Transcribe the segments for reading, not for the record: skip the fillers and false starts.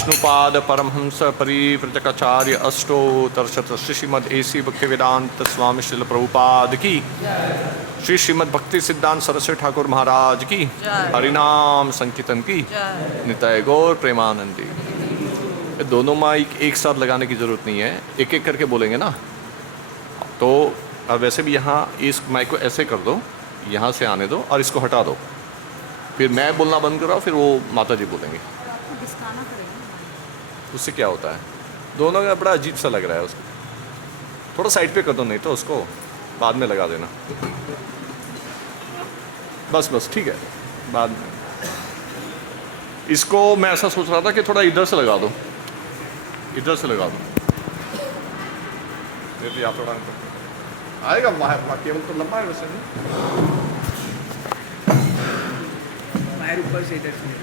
Vishnupad Paramhans परिव्रजकाचार्य अष्टोत्तरशत Shrimad AC Bhaktivedanta स्वामी श्रील प्रभुपाद की, श्री श्रीमद भक्ति सिद्धांत सरस्वती ठाकुर महाराज की, हरिनाम संकीर्तन की, निताय गौर प्रेमानंदी। दोनों माइक एक साथ लगाने की ज़रूरत नहीं है, एक एक करके बोलेंगे ना। तो अब वैसे भी यहाँ इस माइक को ऐसे कर दो, यहाँ से आने दो और इसको हटा दो, फिर मैं बोलना बंद कराओ, फिर वो माता जी बोलेंगे। उससे क्या होता है, दोनों का बड़ा अजीब सा लग रहा है। उसको थोड़ा साइड पे कर दो, नहीं तो उसको बाद में लगा देना। बस ठीक है, बाद में। इसको मैं ऐसा सोच रहा था कि थोड़ा इधर से लगा दो, इधर से लगा दो, फिर आप थोड़ा आएगा। केवल तो लंबा है वैसे नहीं, बाहर ऊपर से इधर से।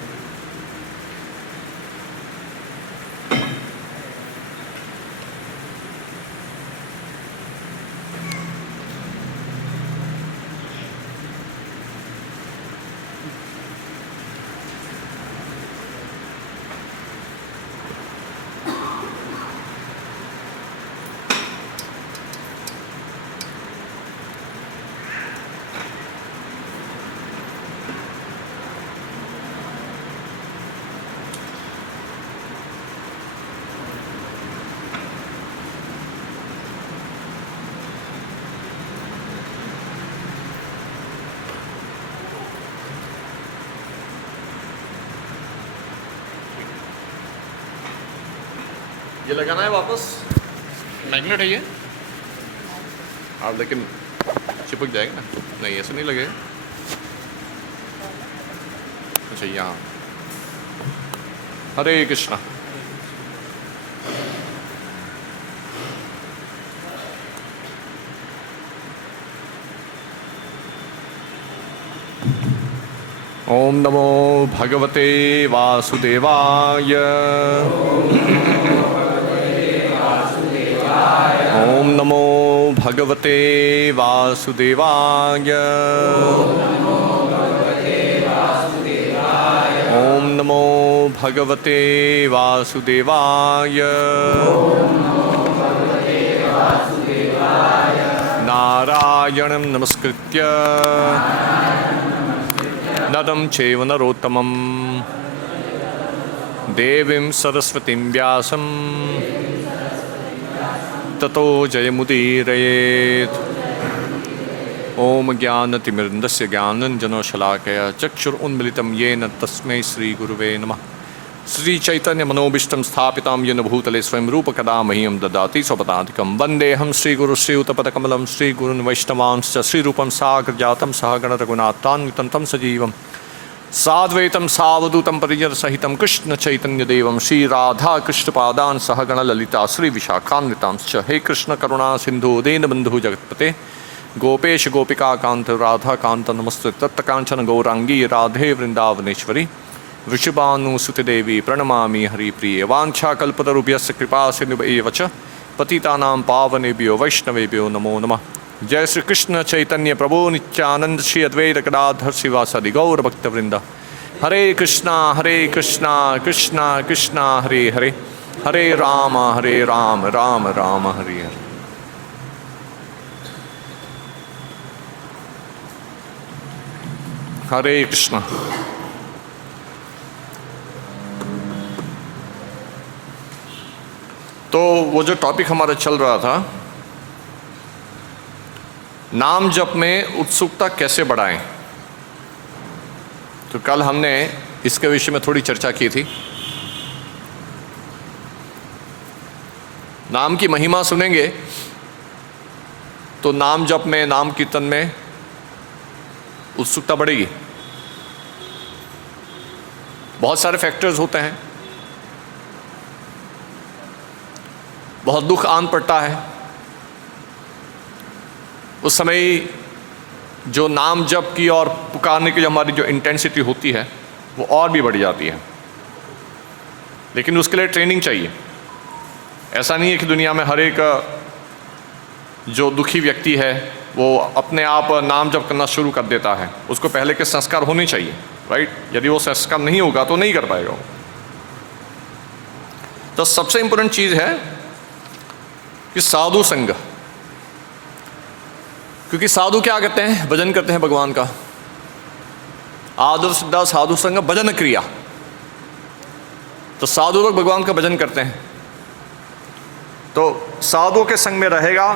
ये लगाना है वापस, मैग्नेट है ये। आप लेकिन चिपक जाएगा ना, नहीं ऐसे नहीं लगेगा। अच्छा यहाँ, हरे कृष्णा। ओम नमो भगवते वासुदेवाय। ओम नमो भगवते वासुदेवाय। ओम नमो भगवते वासुदेवाय। नारायणं नमस्कृत्य नरं चैव नरोत्तमं देवीं सरस्वतीं व्यासं ततो जयमुदीरयेत्। ओम ज्ञानतिमिरन्दस्य ज्ञानाञ्जनशलाकया चक्षुरुन्मिलितं येन तस्मै श्रीगुरुवे नमः। श्रीचैतन्यमनोभीष्टं स्थापितं येन भूतले स्वयं रूपकदा मह्यं ददाति स्वपदाधिकं। वन्देऽहं श्रीगुरुश्रीयुतपदकमलं श्रीगुरून् वैष्णवांश्च श्रीरूपं साग्रजातं सहगणरघुनाथान्वितं तं सजीवं साद्वैतं सावधूतं परिजनसहितं कृष्णचैतन्यदेवं श्रीराधाकृष्णपादान् सहगणललिता श्रीविशाखान्वितांश्च। हे कृष्ण करुणा सिन्धु दीनबन्धु जगत्पते गोपेश गोपिकाकान्त राधाकान्त नमस्ते तत्काञ्चन गौरांगी राधे वृन्दावनेश्वरी वृषभानुसुते देवी प्रणमामि हरिप्रिये। वाञ्छाकल्पतरुभ्यश्च कृपासिन्धुभ्येव च पतितानां पावनेभ्यो वैष्णवेभ्यो नमो नमः। जय श्री कृष्ण चैतन्य प्रभु नित्यानंद श्री अद्वैत गदाधर शिवासादि गौर भक्तवृंद। हरे कृष्णा कृष्णा कृष्णा हरे हरे, हरे राम राम राम हरे हरे। हरे कृष्णा। तो वो जो टॉपिक हमारा चल रहा था, नाम जप में उत्सुकता कैसे बढ़ाएं, तो कल हमने इसके विषय में थोड़ी चर्चा की थी। नाम की महिमा सुनेंगे तो नाम जप में, नाम कीर्तन में उत्सुकता बढ़ेगी। बहुत सारे फैक्टर्स होते हैं, बहुत दुख आन पड़ता है, उस समय जो नाम जप की और पुकारने की जो हमारी जो इंटेंसिटी होती है वो और भी बढ़ जाती है। लेकिन उसके लिए ट्रेनिंग चाहिए। ऐसा नहीं है कि दुनिया में हर एक जो दुखी व्यक्ति है वो अपने आप नाम जप करना शुरू कर देता है। उसको पहले के संस्कार होने चाहिए, राइट। यदि वो संस्कार नहीं होगा तो नहीं कर पाएगा। तो सबसे इंपॉर्टेंट चीज़ है कि साधु संग, क्योंकि साधु क्या करते हैं? भजन करते हैं भगवान का। आदर श्रद्धा साधु संग भजन क्रिया। तो साधु लोग भगवान का भजन करते हैं, तो साधुओं के संग में रहेगा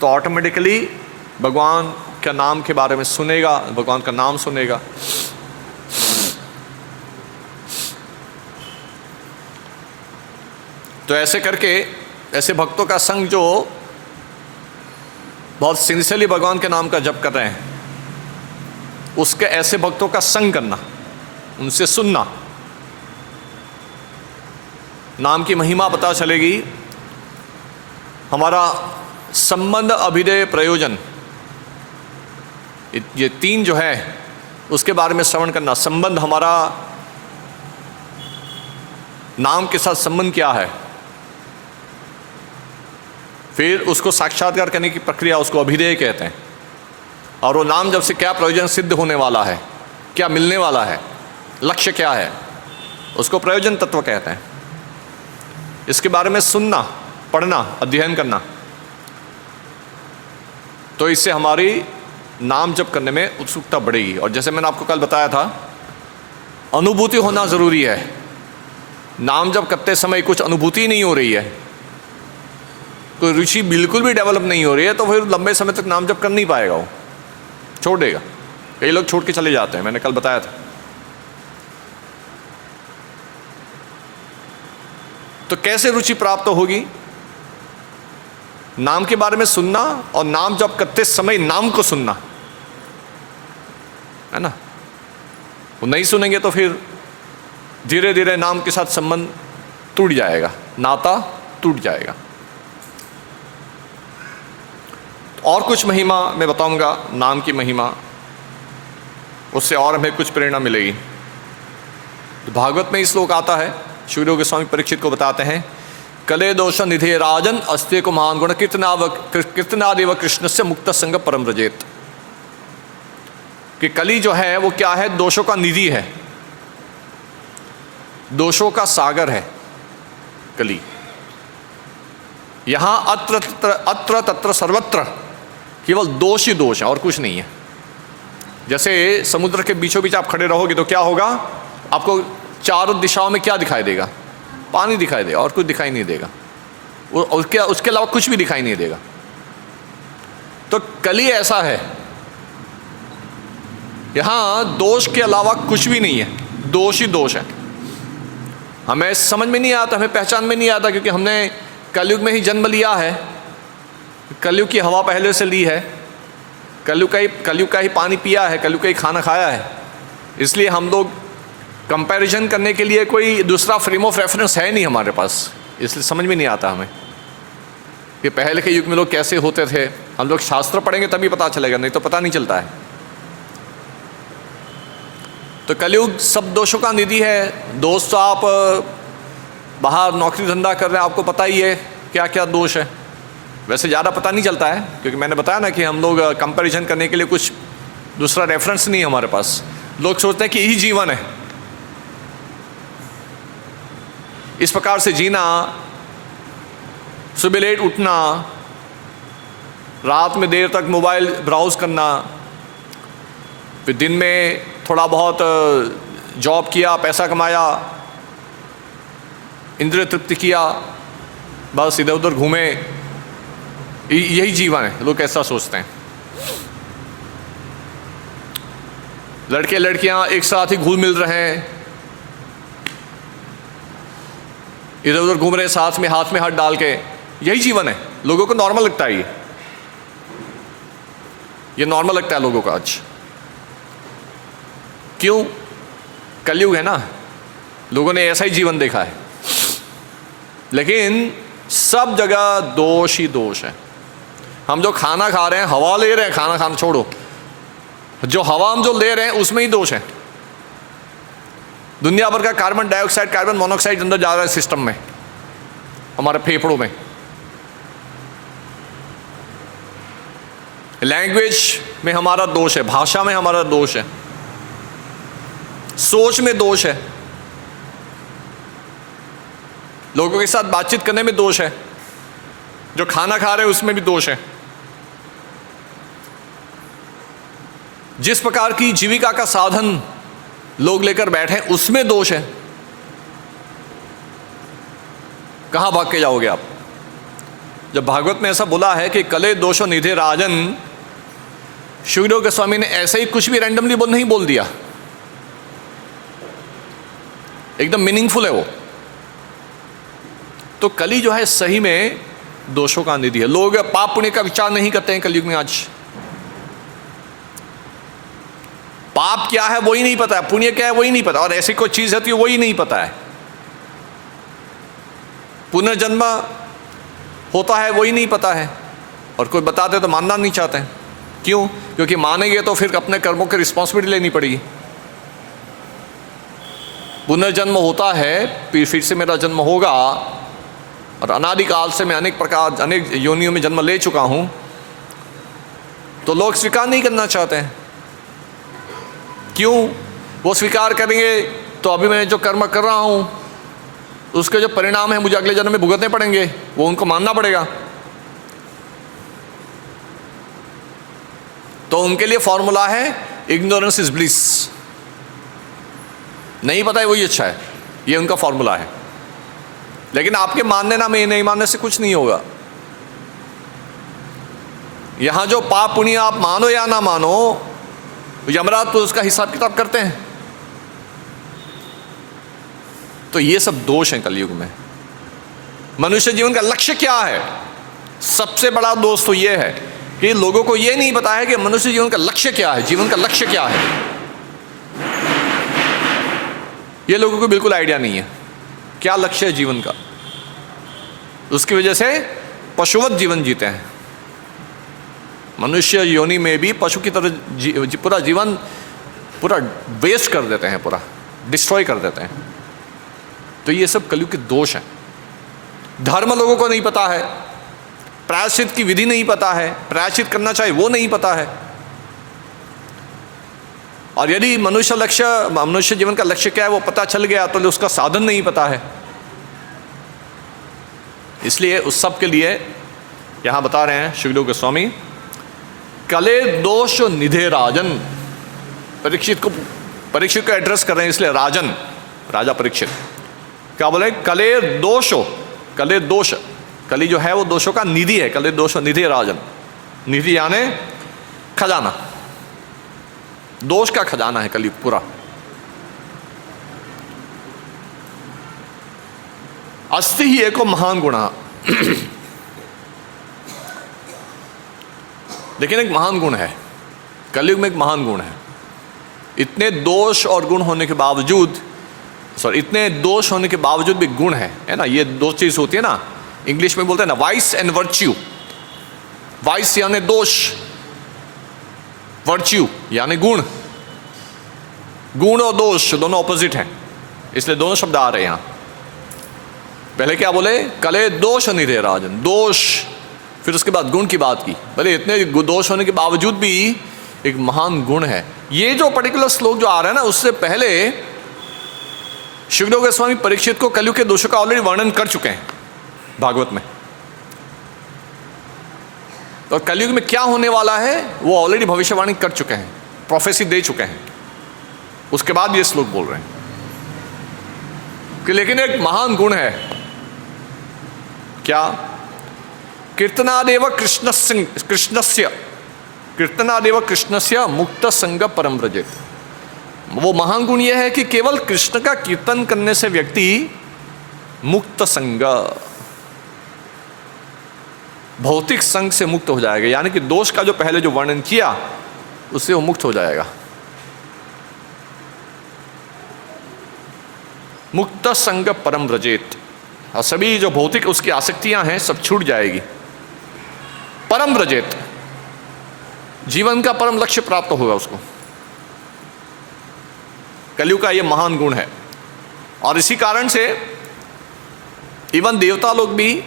तो ऑटोमेटिकली भगवान के नाम के बारे में सुनेगा, भगवान का नाम सुनेगा। तो ऐसे करके ऐसे भक्तों का संग जो बहुत सिंसियरली भगवान के नाम का जप कर रहे हैं, उसके ऐसे भक्तों का संग करना, उनसे सुनना, नाम की महिमा पता चलेगी। हमारा संबंध, अभिधेय, प्रयोजन, ये तीन जो है उसके बारे में श्रवण करना। संबंध, हमारा नाम के साथ संबंध क्या है, फिर उसको साक्षात्कार करने की प्रक्रिया, उसको अभिधेय कहते हैं। और वो नाम जब से क्या प्रयोजन सिद्ध होने वाला है, क्या मिलने वाला है, लक्ष्य क्या है, उसको प्रयोजन तत्व कहते हैं। इसके बारे में सुनना, पढ़ना, अध्ययन करना, तो इससे हमारी नाम जप करने में उत्सुकता बढ़ेगी। और जैसे मैंने आपको कल बताया था, अनुभूति होना ज़रूरी है। नाम जप करते समय कुछ अनुभूति नहीं हो रही है, कोई रुचि बिल्कुल भी डेवलप नहीं हो रही है, तो फिर लंबे समय तक नाम जप कर नहीं पाएगा, वो छोड़ देगा। कई लोग छोड़ के चले जाते हैं, मैंने कल बताया था। तो कैसे रुचि प्राप्त होगी? नाम के बारे में सुनना और नाम जप करते समय नाम को सुनना, है ना। वो नहीं सुनेंगे तो फिर धीरे धीरे नाम के साथ संबंध टूट जाएगा, नाता टूट जाएगा। और कुछ महिमा मैं बताऊंगा, नाम की महिमा, उससे और हमें कुछ प्रेरणा मिलेगी। तो भागवत में इस श्लोक आता है, सूर्य गोस्वामी परीक्षित को बताते हैं, कले दोष निधे राजन अस्ते को महान गुण कीर्तनादेव कृष्ण से मुक्त संग परम व्रजेत। कि कली जो है वो क्या है? दोषों का निधि है, दोषों का सागर है कली। यहां अत्र तत्र सर्वत्र केवल दोष ही दोष है और कुछ नहीं है। जैसे समुद्र के बीचों बीच आप खड़े रहोगे तो क्या होगा? आपको चारों दिशाओं में क्या दिखाई देगा? पानी दिखाई देगा और कुछ दिखाई नहीं देगा, उसके अलावा कुछ भी दिखाई नहीं देगा। तो कली ऐसा है, यहां दोष के अलावा कुछ भी नहीं है, दोष ही दोष है। हमें समझ में नहीं आता, हमें पहचान में नहीं आता, क्योंकि हमने कलयुग में ही जन्म लिया है, कलयुग की हवा पहले से ली है, कलयुग का ही पानी पिया है, कलयुग का ही खाना खाया है। इसलिए हम लोग कंपैरिजन करने के लिए कोई दूसरा फ्रेम ऑफ रेफरेंस है नहीं हमारे पास, इसलिए समझ में नहीं आता हमें कि पहले के युग में लोग कैसे होते थे। हम लोग शास्त्र पढ़ेंगे तभी पता चलेगा, नहीं तो पता नहीं चलता है। तो कलयुग सब दोषों का निधि है। दोष तो आप बाहर नौकरी धंधा कर रहे हैं, आपको पता ही है क्या क्या दोष है। वैसे ज़्यादा पता नहीं चलता है, क्योंकि मैंने बताया ना कि हम लोग कंपैरिजन करने के लिए कुछ दूसरा रेफरेंस नहीं है हमारे पास। लोग सोचते हैं कि यही जीवन है, इस प्रकार से जीना, सुबह लेट उठना, रात में देर तक मोबाइल ब्राउज करना, फिर दिन में थोड़ा बहुत जॉब किया, पैसा कमाया, इंद्रिय तृप्ति किया, बस इधर उधर घूमे, यही जीवन है। लोग ऐसा सोचते हैं। लड़के लड़कियां एक साथ ही घुल मिल रहे हैं, इधर उधर घूम रहे, साथ में हाथ में हाथ डाल के, यही जीवन है। लोगों को नॉर्मल लगता है, ये नॉर्मल लगता है लोगों को आज। क्यों? कलयुग है ना, लोगों ने ऐसा ही जीवन देखा है। लेकिन सब जगह दोष ही दोष है। हम जो खाना खा रहे हैं, हवा ले रहे हैं, खाना खाना छोड़ो, जो हवा हम जो ले रहे हैं उसमें ही दोष है। दुनिया भर का कार्बन डाइऑक्साइड, कार्बन मोनोऑक्साइड अंदर जा रहा है सिस्टम में, हमारे फेफड़ों में। लैंग्वेज में हमारा दोष है, भाषा में हमारा दोष है, सोच में दोष है, लोगों के साथ बातचीत करने में दोष है, जो खाना खा रहे हैं उसमें भी दोष है, जिस प्रकार की जीविका का साधन लोग लेकर बैठे हैं उसमें दोष है। कहां भाग के जाओगे आप? जब भागवत में ऐसा बोला है कि कले दोषो निधे राजन, शुकदेव गोस्वामी ने ऐसे ही कुछ भी रैंडमली नहीं बोल दिया, एकदम मीनिंगफुल है वो। तो कली जो है सही में दोषों का निधि है। लोग पाप पुण्य का विचार नहीं करते हैं कलयुग में। आज पाप क्या है वही नहीं पता है, पुण्य क्या है वही नहीं पता, और ऐसी कोई चीज होती है वही नहीं पता है, पुनर्जन्म होता है वही नहीं पता है, और कोई बताते तो मानना नहीं चाहते हैं। क्यों? क्योंकि मानेंगे तो फिर अपने कर्मों की रिस्पॉन्सिबिलिटी लेनी पड़ेगी। पुनर्जन्म होता है, फिर से मेरा जन्म होगा, और अनादिकाल से मैं अनेक योनियों में जन्म ले चुका हूं, तो लोग स्वीकार नहीं करना चाहते हैं। क्यों? वो स्वीकार करेंगे तो अभी मैं जो कर्म कर रहा हूं उसके जो परिणाम है मुझे अगले जन्म में भुगतने पड़ेंगे, वो उनको मानना पड़ेगा। तो उनके लिए फॉर्मूला है इग्नोरेंस इज ब्लिस, नहीं पता है वही अच्छा है, ये उनका फॉर्मूला है। लेकिन आपके मानने ना में नहीं मानने से कुछ नहीं होगा। यहां जो पाप पुण्य आप मानो या ना मानो, यमराज तो उसका हिसाब किताब करते हैं। तो ये सब दोष हैं कलयुग में। मनुष्य जीवन का लक्ष्य क्या है? सबसे बड़ा दोष तो ये है कि लोगों को ये नहीं पता है कि मनुष्य जीवन का लक्ष्य क्या है, जीवन का लक्ष्य क्या है। ये लोगों को बिल्कुल आइडिया नहीं है क्या लक्ष्य है जीवन का। उसकी वजह से पशुवत जीवन जीते हैं। मनुष्य योनि में भी पशु की तरह पूरा जीवन पूरा वेस्ट कर देते हैं, पूरा डिस्ट्रॉय कर देते हैं। तो ये सब कलयुग के दोष हैं। धर्म लोगों को नहीं पता है, प्रायश्चित की विधि नहीं पता है, प्रायश्चित करना चाहिए वो नहीं पता है। और यदि मनुष्य जीवन का लक्ष्य क्या है वो पता चल गया तो उसका साधन नहीं पता है। इसलिए उस सब के लिए यहां बता रहे हैं शुकदेव गोस्वामी, कले दोष निधे राजन। परीक्षित को एड्रेस कर रहे हैं, इसलिए राजन, राजा परीक्षित क्या बोले? कले दोषो, कले दोष, कली जो है वो दोषों का निधि है। कले दोषो निधि राजन, निधि यानी खजाना, दोष का खजाना है कली पूरा। अस्ति ही एको महान गुणा। लेकिन एक महान गुण है कलयुग में, एक महान गुण है। इतने दोष और गुण होने के बावजूद, इतने दोष होने के बावजूद भी गुण है ना। ये दो चीज होती है ना, इंग्लिश में बोलते हैं ना वाइस एंड वर्च्यू। वाइस यानी दोष, वर्च्यू यानी गुण। गुण और दोष दोनों ऑपोजिट हैं, इसलिए दोनों शब्द आ रहे हैं यहां। पहले क्या बोले? कले दोष निधे राजन, दोष, फिर उसके बाद गुण की बात की। भले इतने दोष होने के बावजूद भी एक महान गुण है। ये जो पर्टिकुलर श्लोक जो आ रहा है ना, उससे पहले शुकदेव गोस्वामी परीक्षित को कलयुग के दोषों का ऑलरेडी वर्णन कर चुके हैं भागवत में। और कलयुग में क्या होने वाला है वो ऑलरेडी भविष्यवाणी कर चुके हैं, प्रोफेसी दे चुके हैं। उसके बाद ये श्लोक बोल रहे हैं कि लेकिन एक महान गुण है। क्या? कीर्तनादेव कृष्णस्य मुक्त संग परम व्रजेत। वो महान गुण यह है कि केवल कृष्ण का कीर्तन करने से व्यक्ति मुक्त संग, भौतिक संग से मुक्त हो जाएगा। यानी कि दोष का जो पहले जो वर्णन किया उससे वो मुक्त हो जाएगा। मुक्त संग परम व्रजेत, और सभी जो भौतिक उसकी आसक्तियां हैं सब छूट जाएगी। परम व्रजेत, जीवन का परम लक्ष्य प्राप्त होगा उसको। कलयुग का ये महान गुण है। और इसी कारण से इवन देवता लोग भी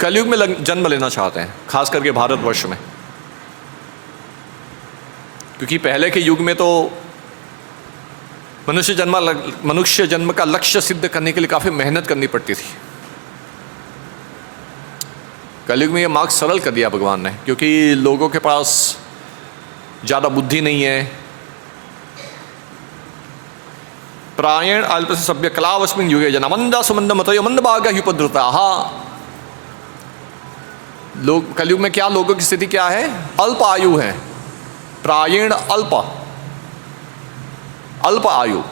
कलयुग में जन्म लेना चाहते हैं, खास करके भारतवर्ष में। क्योंकि पहले के युग में तो मनुष्य जन्म का लक्ष्य सिद्ध करने के लिए काफ़ी मेहनत करनी पड़ती थी। कलयुग में ये मार्ग सरल कर दिया भगवान ने, क्योंकि लोगों के पास ज़्यादा बुद्धि नहीं है। प्रायण अल्प सभ्य कलावस्मिन युगे जना मंदा सुमंद मतयो मंद भागा उपद्रुता। लोग कलयुग में क्या, लोगों की स्थिति क्या है? अल्प आयु है। प्रायण अल्प आयु।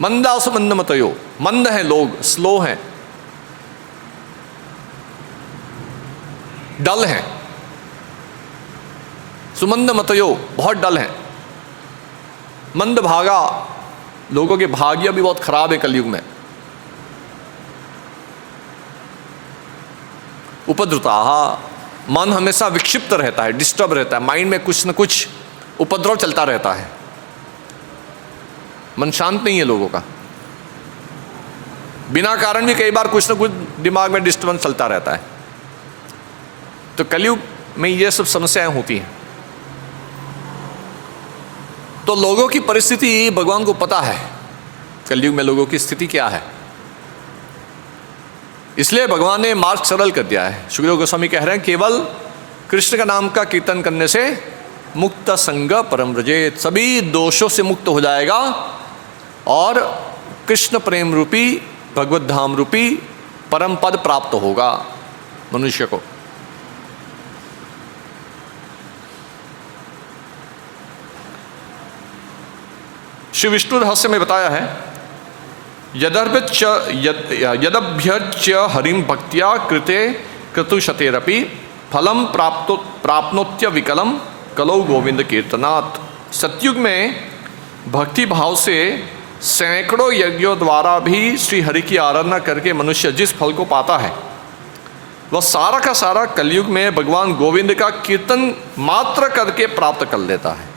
मंदा सुमंद मतयो, मंद है लोग, स्लो हैं, डल हैं। सुमंद मतयो, बहुत डल हैं। मंद भागा, लोगों के भाग्य भी बहुत खराब है कलयुग में। उपद्रुता, मन हमेशा विक्षिप्त रहता है, डिस्टर्ब रहता है, माइंड में कुछ न कुछ उपद्रव चलता रहता है, मन शांत नहीं है लोगों का। बिना कारण भी कई बार कुछ न कुछ दिमाग में डिस्टर्बेंस चलता रहता है। तो कलयुग में ये सब समस्याएं होती हैं। तो लोगों की परिस्थिति भगवान को पता है, कलयुग में लोगों की स्थिति क्या है, इसलिए भगवान ने मार्ग सरल कर दिया है। सुखदेव गोस्वामी कह रहे हैं, केवल कृष्ण का नाम का कीर्तन करने से मुक्त संग परम रजेत, सभी दोषों से मुक्त हो जाएगा और कृष्ण प्रेम रूपी, भगवत धाम रूपी परम पद प्राप्त होगा मनुष्य को। श्री विष्णु रहस्य में बताया है, यदभ्यच हरिम भक्त्या कृते क्रतुशतेरपि फलम प्राप्नोत्य विकलम कलौ गोविंद कीर्तनात्। सतयुग में भक्ति भाव से सैकड़ों यज्ञों द्वारा भी श्री हरि की आराधना करके मनुष्य जिस फल को पाता है, वह सारा का सारा कलयुग में भगवान गोविंद का कीर्तन मात्र करके प्राप्त कर लेता है।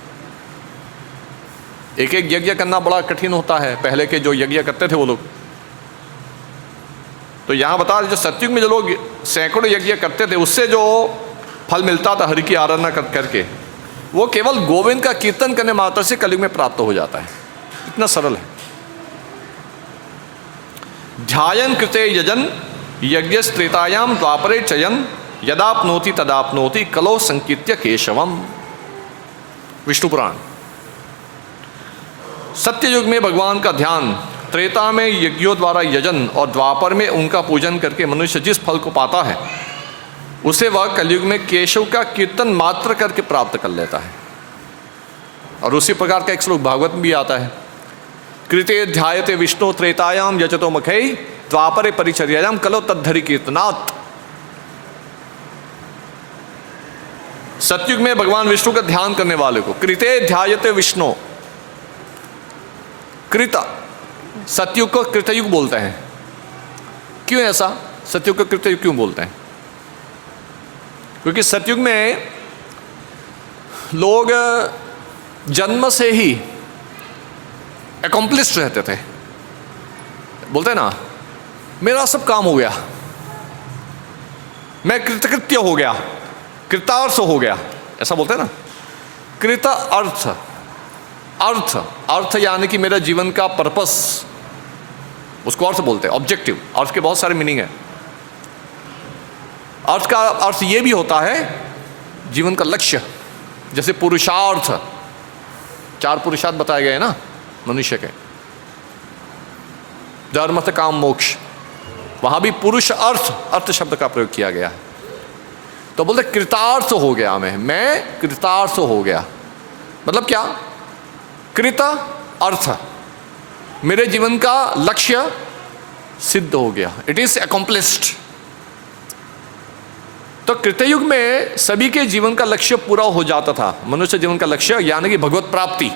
एक एक यज्ञ करना बड़ा कठिन होता है, पहले के जो यज्ञ करते थे वो लोग। तो यहाँ बता रहे, जो सतयुग में जो लोग सैकड़ों यज्ञ करते थे, उससे जो फल मिलता था हरि की आराधना करके, वो केवल गोविंद का कीर्तन करने मात्र से कलयुग में प्राप्त हो जाता है। इतना सरल है। ध्यायन कृते यजन यज्ञ त्रेतायाम द्वापरे चयन यदाप्नोति तदाप्नोति कलो संकीर्त्य केशवम। विष्णु पुराण। सत्ययुग में भगवान का ध्यान, त्रेता में यज्ञों द्वारा यजन और द्वापर में उनका पूजन करके मनुष्य जिस फल को पाता है, उसे वह कलयुग में केशव का कीर्तन मात्र करके प्राप्त कर लेता है। और उसी प्रकार का एक श्लोक भागवत में भी आता है, कृते ध्यायते विष्णु त्रेतायाम यजतो मखै द्वापरे परिचर्यायाम कलो तद्धरि कीर्तनात्। सतयुग में भगवान विष्णु का ध्यान करने वाले को कृते ध्यायते विष्णु, कृत, सतयुग को कृतयुग बोलते हैं। क्यों ऐसा सतयुग को कृतयुग क्यों बोलते हैं? क्योंकि सतयुग में लोग जन्म से ही अकम्प्लिश्ड रहते थे। बोलते हैं ना, मेरा सब काम हो गया, मैं कृतकृत्य हो गया, कृतार्थ हो गया, ऐसा बोलते हैं ना। कृत अर्थ, अर्थ, अर्थ यानी कि मेरा जीवन का पर्पस, उसको अर्थ बोलते हैं, ऑब्जेक्टिव। अर्थ के बहुत सारे मीनिंग है। अर्थ का अर्थ ये भी होता है जीवन का लक्ष्य। जैसे पुरुषार्थ, 4 पुरुषार्थ बताए गए हैं ना मनुष्य के, धर्म अर्थ काम मोक्ष, वहां भी पुरुष अर्थ, अर्थ शब्द का प्रयोग किया गया है। तो बोलते कृतार्थ हो गया, मैं कृतार्थ हो गया। मतलब क्या? कृत अर्थ, मेरे जीवन का लक्ष्य सिद्ध हो गया, इट इज अकम्प्लिश्ड। तो कृतयुग में सभी के जीवन का लक्ष्य पूरा हो जाता था। मनुष्य जीवन का लक्ष्य यानी कि भगवत प्राप्ति,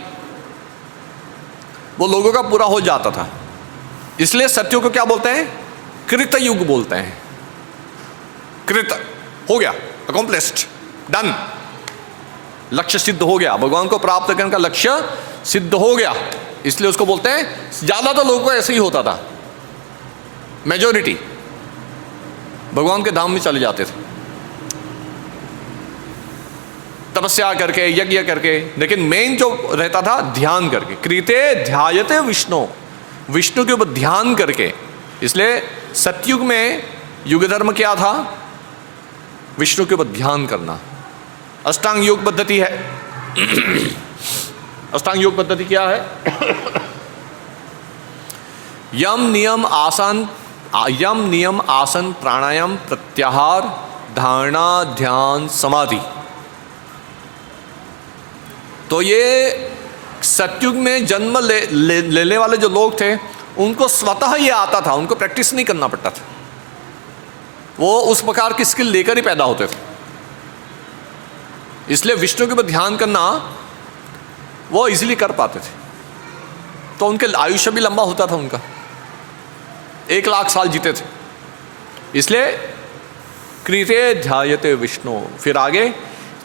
वो लोगों का पूरा हो जाता था। इसलिए सतयुग को क्या बोलते हैं? कृतयुग बोलते हैं। कृत हो गया, अकम्प्लिश्ड, डन, लक्ष्य सिद्ध हो गया, भगवान को प्राप्त करने का लक्ष्य सिद्ध हो गया, इसलिए उसको बोलते हैं। ज्यादातर लोगों को ऐसे ही होता था, मेजॉरिटी भगवान के धाम में चले जाते थे। तपस्या करके, यज्ञ करके, लेकिन मेन जो रहता था ध्यान करके। कृते ध्यायते विष्णु, विष्णु के ऊपर ध्यान करके। इसलिए सतयुग में युग धर्म क्या था? विष्णु के ऊपर ध्यान करना। अष्टांग योग पद्धति है। अष्टांग योग पद्धति क्या है? यम नियम आसन प्राणायाम प्रत्याहार धारणा ध्यान समाधि। तो ये सतयुग में जन्म लेने वाले जो लोग थे उनको स्वतः ये आता था, उनको प्रैक्टिस नहीं करना पड़ता था। वो उस प्रकार की स्किल लेकर ही पैदा होते थे। इसलिए विष्णु के ऊपर ध्यान करना वो इजीली कर पाते थे। तो उनके आयुष्य भी लंबा होता था, उनका 1 लाख साल जीते थे। इसलिए कृते ध्यायते विष्णु। फिर आगे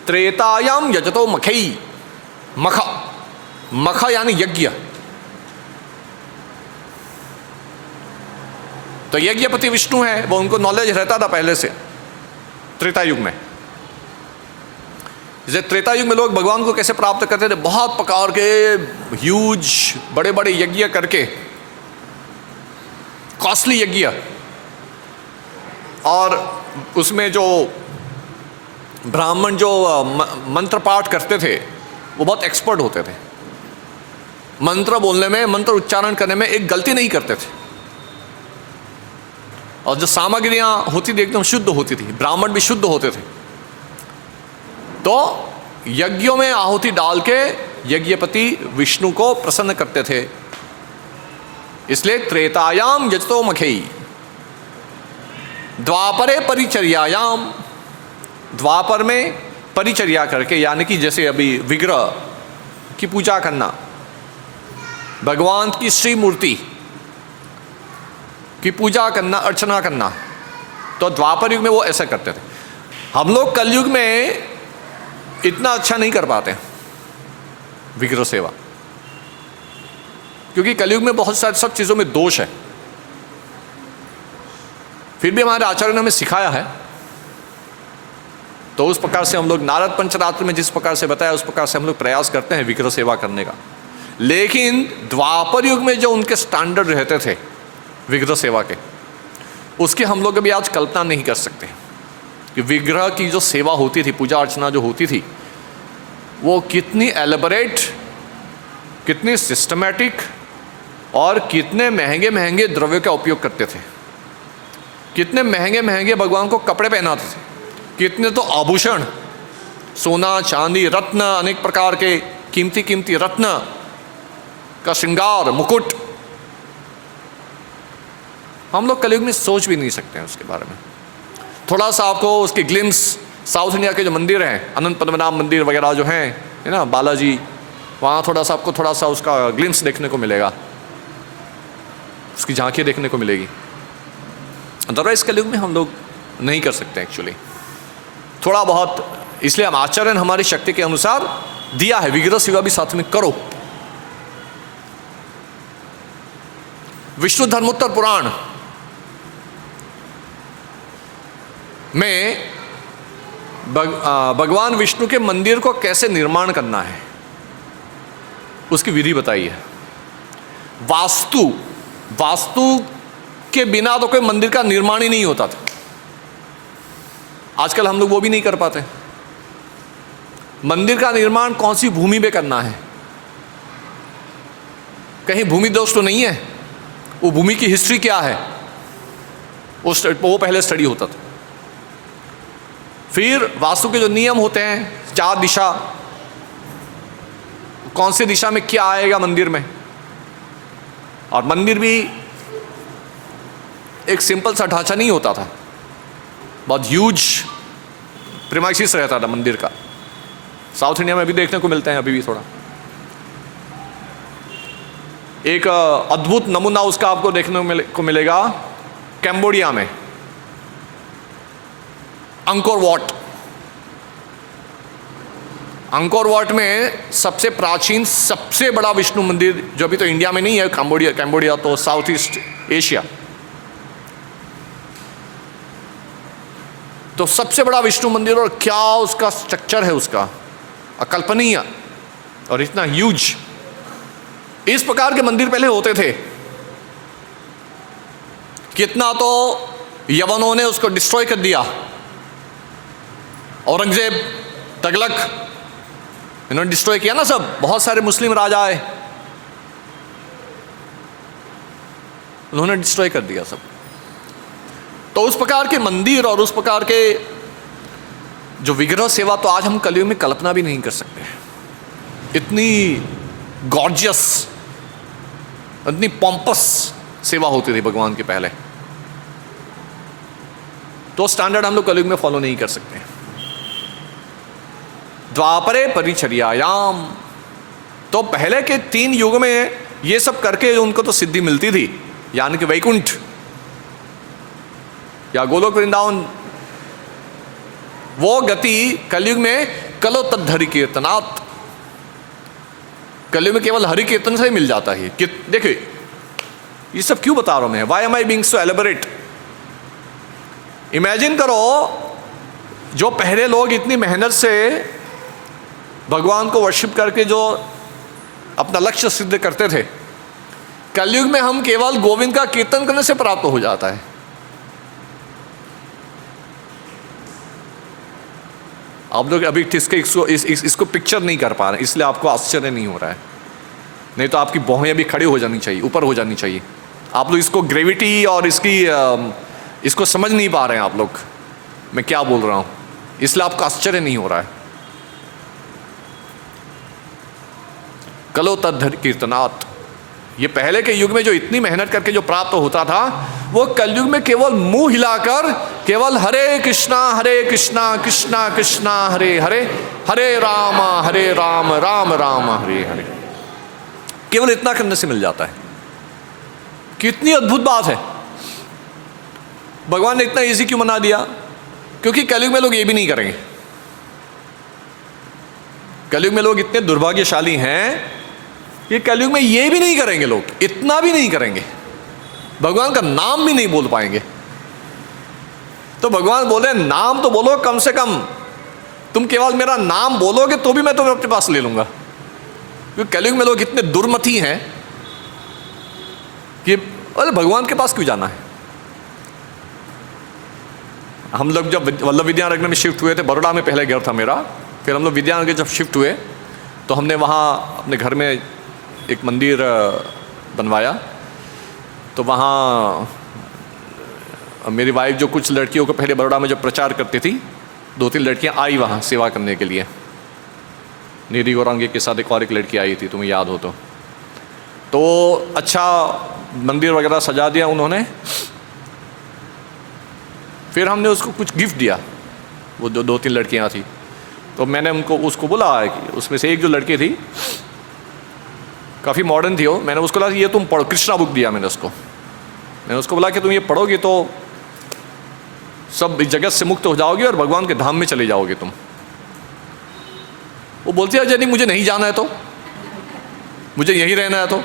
त्रेतायाम यजतो मखई, मख यानी यज्ञ। तो यज्ञपति विष्णु है, वो उनको नॉलेज रहता था पहले से त्रेता युग में। जैसे त्रेता युग में लोग भगवान को कैसे प्राप्त करते थे? बहुत प्रकार के ह्यूज बड़े बड़े यज्ञ करके, कॉस्टली यज्ञ, और उसमें जो ब्राह्मण जो मंत्र पाठ करते थे वो बहुत एक्सपर्ट होते थे। मंत्र बोलने में, मंत्र उच्चारण करने में एक गलती नहीं करते थे। और जो सामग्रियां होती थी एकदम शुद्ध होती थी, ब्राह्मण भी शुद्ध होते थे। तो यज्ञों में आहुति डाल के यज्ञपति विष्णु को प्रसन्न करते थे। इसलिए त्रेतायाम यजतो मखई, द्वापरे परिचर्यायाम, द्वापर में परिचर्या करके, यानी कि जैसे अभी विग्रह की पूजा करना, भगवान की श्री मूर्ति की पूजा करना, अर्चना करना, तो द्वापर युग में वो ऐसा करते थे। हम लोग कलयुग में इतना अच्छा नहीं कर पाते विग्रह सेवा, क्योंकि कलयुग में बहुत सारी सब चीज़ों में दोष है। फिर भी हमारे आचार्य ने हमें सिखाया है, तो उस प्रकार से हम लोग नारद पंचरात्र में जिस प्रकार से बताया उस प्रकार से हम लोग प्रयास करते हैं विग्रह सेवा करने का। लेकिन द्वापर युग में जो उनके स्टैंडर्ड रहते थे विग्रह सेवा के, उसकी हम लोग अभी आज कल्पना नहीं कर सकते कि विग्रह की जो सेवा होती थी, पूजा अर्चना जो होती थी, वो कितनी एलेबरेट, कितनी सिस्टमैटिक और कितने महंगे महंगे द्रव्यों का उपयोग करते थे। कितने महंगे महंगे भगवान को कपड़े पहनाते थे, कितने तो आभूषण, सोना चांदी रत्न, अनेक प्रकार के कीमती कीमती रत्न का श्रृंगार, मुकुट। हम लोग कलयुग में सोच भी नहीं सकते हैं उसके बारे में। थोड़ा सा आपको उसके ग्लिम्स, साउथ इंडिया के जो मंदिर हैं, अनंत पद्मनाभ मंदिर वगैरह जो हैं, है ना, बालाजी, वहाँ थोड़ा सा आपको थोड़ा सा उसका ग्लिम्स देखने को मिलेगा, उसकी झांकी देखने को मिलेगी। अदरवाइज कलयुग में हम लोग नहीं कर सकते एक्चुअली, थोड़ा बहुत। इसलिए हम आचार्य ने हमारी शक्ति के अनुसार दिया है, विग्रह सेवा भी साथ में करो। विष्णु धर्मोत्तर पुराण में भगवान विष्णु के मंदिर को कैसे निर्माण करना है उसकी विधि बताई है। वास्तु के बिना तो कोई मंदिर का निर्माण ही नहीं होता था। आजकल हम लोग वो भी नहीं कर पाते। मंदिर का निर्माण कौन सी भूमि में करना है, कहीं भूमि दोष तो नहीं है, वो भूमि की हिस्ट्री क्या है, वो पहले स्टडी होता था। फिर वास्तु के जो नियम होते हैं, 4 दिशा, कौन सी दिशा में क्या आएगा मंदिर में। और मंदिर भी एक सिंपल सा ढांचा नहीं होता था, बहुत ह्यूज प्रीमाइसिस रहता था मंदिर का। साउथ इंडिया में भी देखने को मिलते हैं अभी भी थोड़ा। एक अद्भुत नमूना उसका आपको देखने को मिलेगा कैम्बोडिया में, अंकोर वाट। अंकोर वाट में सबसे प्राचीन, सबसे बड़ा विष्णु मंदिर, जो अभी तो इंडिया में नहीं है, कैम्बोडिया तो साउथ ईस्ट एशिया, तो सबसे बड़ा विष्णु मंदिर। और क्या उसका स्ट्रक्चर है उसका, अकल्पनीय और इतना ह्यूज। इस प्रकार के मंदिर पहले होते थे। कितना तो यवनों ने उसको डिस्ट्रॉय कर दिया, औरंगजेब, तगलक, इन्होंने डिस्ट्रॉय किया ना सब। बहुत सारे मुस्लिम राजा आए, उन्होंने डिस्ट्रॉय कर दिया सब। तो उस प्रकार के मंदिर और उस प्रकार के जो विग्रह सेवा तो आज हम कलयुग में कल्पना भी नहीं कर सकते। इतनी गॉर्जियस, इतनी पॉम्पस सेवा होती थी भगवान के पहले। तो स्टैंडर्ड हम लोग कलयुग में फॉलो नहीं कर सकते। द्वापरे परिचर्यायाम, तो पहले के 3 युग में ये सब करके उनको तो सिद्धि मिलती थी, यानी कि वैकुंठ या गोलोक वृंदावन, वो गति कलयुग में कलो तद्धरि कीर्तनात्, कलयुग में केवल हरि कीर्तन से ही मिल जाता है। कि देखिए ये सब क्यों बता रहा हूं मैं, why am I being so elaborate. Imagine करो, जो पहले लोग इतनी मेहनत से भगवान को वर्शिप करके जो अपना लक्ष्य सिद्ध करते थे, कलयुग में हम केवल गोविंद का कीर्तन करने से प्राप्त हो जाता है। आप लोग अभी इसको पिक्चर नहीं कर पा रहे, इसलिए आपको आश्चर्य नहीं हो रहा है। नहीं तो आपकी भौहें भी खड़ी हो जानी चाहिए, ऊपर हो जानी चाहिए। आप लोग इसको ग्रेविटी और इसको समझ नहीं पा रहे हैं आप लोग, मैं क्या बोल रहा हूं, इसलिए आपको आश्चर्य नहीं हो रहा है। कलो तद्धरि कीर्तनात्, ये पहले के युग में जो इतनी मेहनत करके जो प्राप्त होता था, वो कलयुग में केवल मुंह हिलाकर केवल हरे कृष्णा कृष्णा कृष्णा हरे हरे, हरे राम राम राम हरे हरे, केवल इतना करने से मिल जाता है। कितनी अद्भुत बात है। भगवान ने इतना इजी क्यों बना दिया? क्योंकि कलयुग में लोग ये भी नहीं करेंगे। कलयुग में लोग इतने दुर्भाग्यशाली हैं, ये कलयुग में ये भी नहीं करेंगे, लोग इतना भी नहीं करेंगे, भगवान का नाम भी नहीं बोल पाएंगे। तो भगवान बोले नाम तो बोलो, कम से कम तुम केवल मेरा नाम बोलोगे तो भी मैं तुम्हें अपने पास ले लूंगा। क्योंकि कलयुग में लोग इतने दुर्मति हैं कि अरे भगवान के पास क्यों जाना है। हम लोग जब वल्लभ विद्यानगर में शिफ्ट हुए थे, बड़ौदा में पहले घर था मेरा, फिर हम लोग विद्यानगर जब शिफ्ट हुए तो हमने वहाँ अपने घर में एक मंदिर बनवाया। तो वहाँ मेरी वाइफ जो कुछ लड़कियों को पहले बड़ौदा में जब प्रचार करती थी, 2-3 लड़कियाँ आई वहाँ सेवा करने के लिए। नीरी गौरांगी के साथ एक और एक लड़की आई थी, तुम्हें याद हो तो अच्छा मंदिर वगैरह सजा दिया उन्होंने। फिर हमने उसको कुछ गिफ्ट दिया, वो 2-3 लड़कियाँ थी। तो मैंने उसको बोला कि उसमें से एक जो लड़की थी काफ़ी मॉडर्न थी वो, मैंने उसको बोला ये तुम पढ़ो, कृष्णा बुक दिया मैंने उसको बोला कि तुम ये पढ़ोगी तो सब जगत से मुक्त हो जाओगे और भगवान के धाम में चले जाओगे तुम। वो बोलती है यदि मुझे नहीं जाना है तो, मुझे यहीं रहना है तो।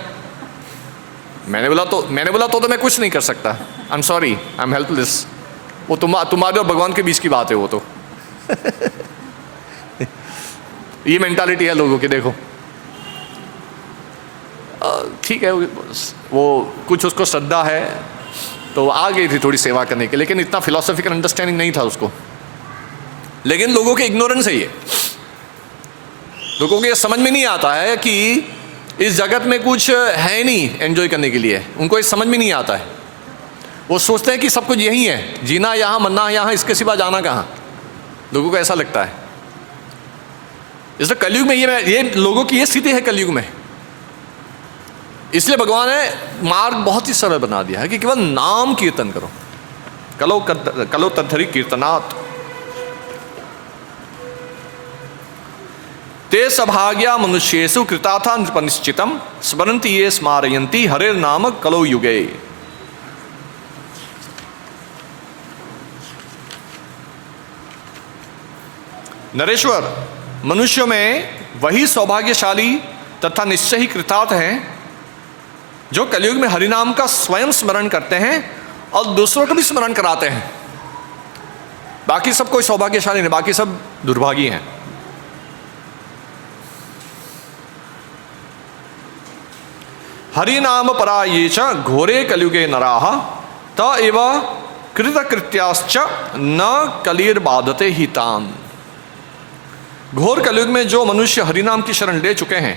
मैंने बोला तो मैं कुछ नहीं कर सकता, I am sorry, I am helpless. वो तुम्हारे और भगवान के बीच की बात है वो तो। ये मेंटालिटी है लोगों की, देखो ठीक है, वो कुछ उसको श्रद्धा है तो आ गई थी थोड़ी सेवा करने के, लेकिन इतना फिलोसॉफिकल अंडरस्टैंडिंग नहीं था उसको। लेकिन लोगों के इग्नोरेंस है ये, लोगों को ये समझ में नहीं आता है कि इस जगत में कुछ है नहीं एंजॉय करने के लिए, उनको ये समझ में नहीं आता है। वो सोचते हैं कि सब कुछ यही है, जीना यहाँ मरना यहाँ, इसके सिवा जाना कहाँ, लोगों को ऐसा लगता है। इसलिए कलयुग में ये लोगों की ये स्थिति है कलयुग में। इसलिए भगवान ने मार्ग बहुत ही सरल बना दिया है कि केवल नाम कीर्तन करो, कलो तद्धरि कीर्तनात्। ते सभाग्या मनुष्येषु कृताथा नृपनिश्चितम स्मरन्ति ये स्मारयन्ति हरेर नाम कलो युगे। नरेश्वर, मनुष्यों में वही सौभाग्यशाली तथा निश्चय ही कृतार्थ हैं जो कलयुग में हरिनाम का स्वयं स्मरण करते हैं और दूसरों को भी स्मरण कराते हैं। बाकी सब कोई सौभाग्यशाली नहीं, बाकी सब दुर्भागी हैं। हरि नाम परा ये च घोरे कलियुगे नराः त एव कृतकृत्याश्च न कलिर बाधते ही तान। घोर कलयुग में जो मनुष्य हरिनाम की शरण ले चुके हैं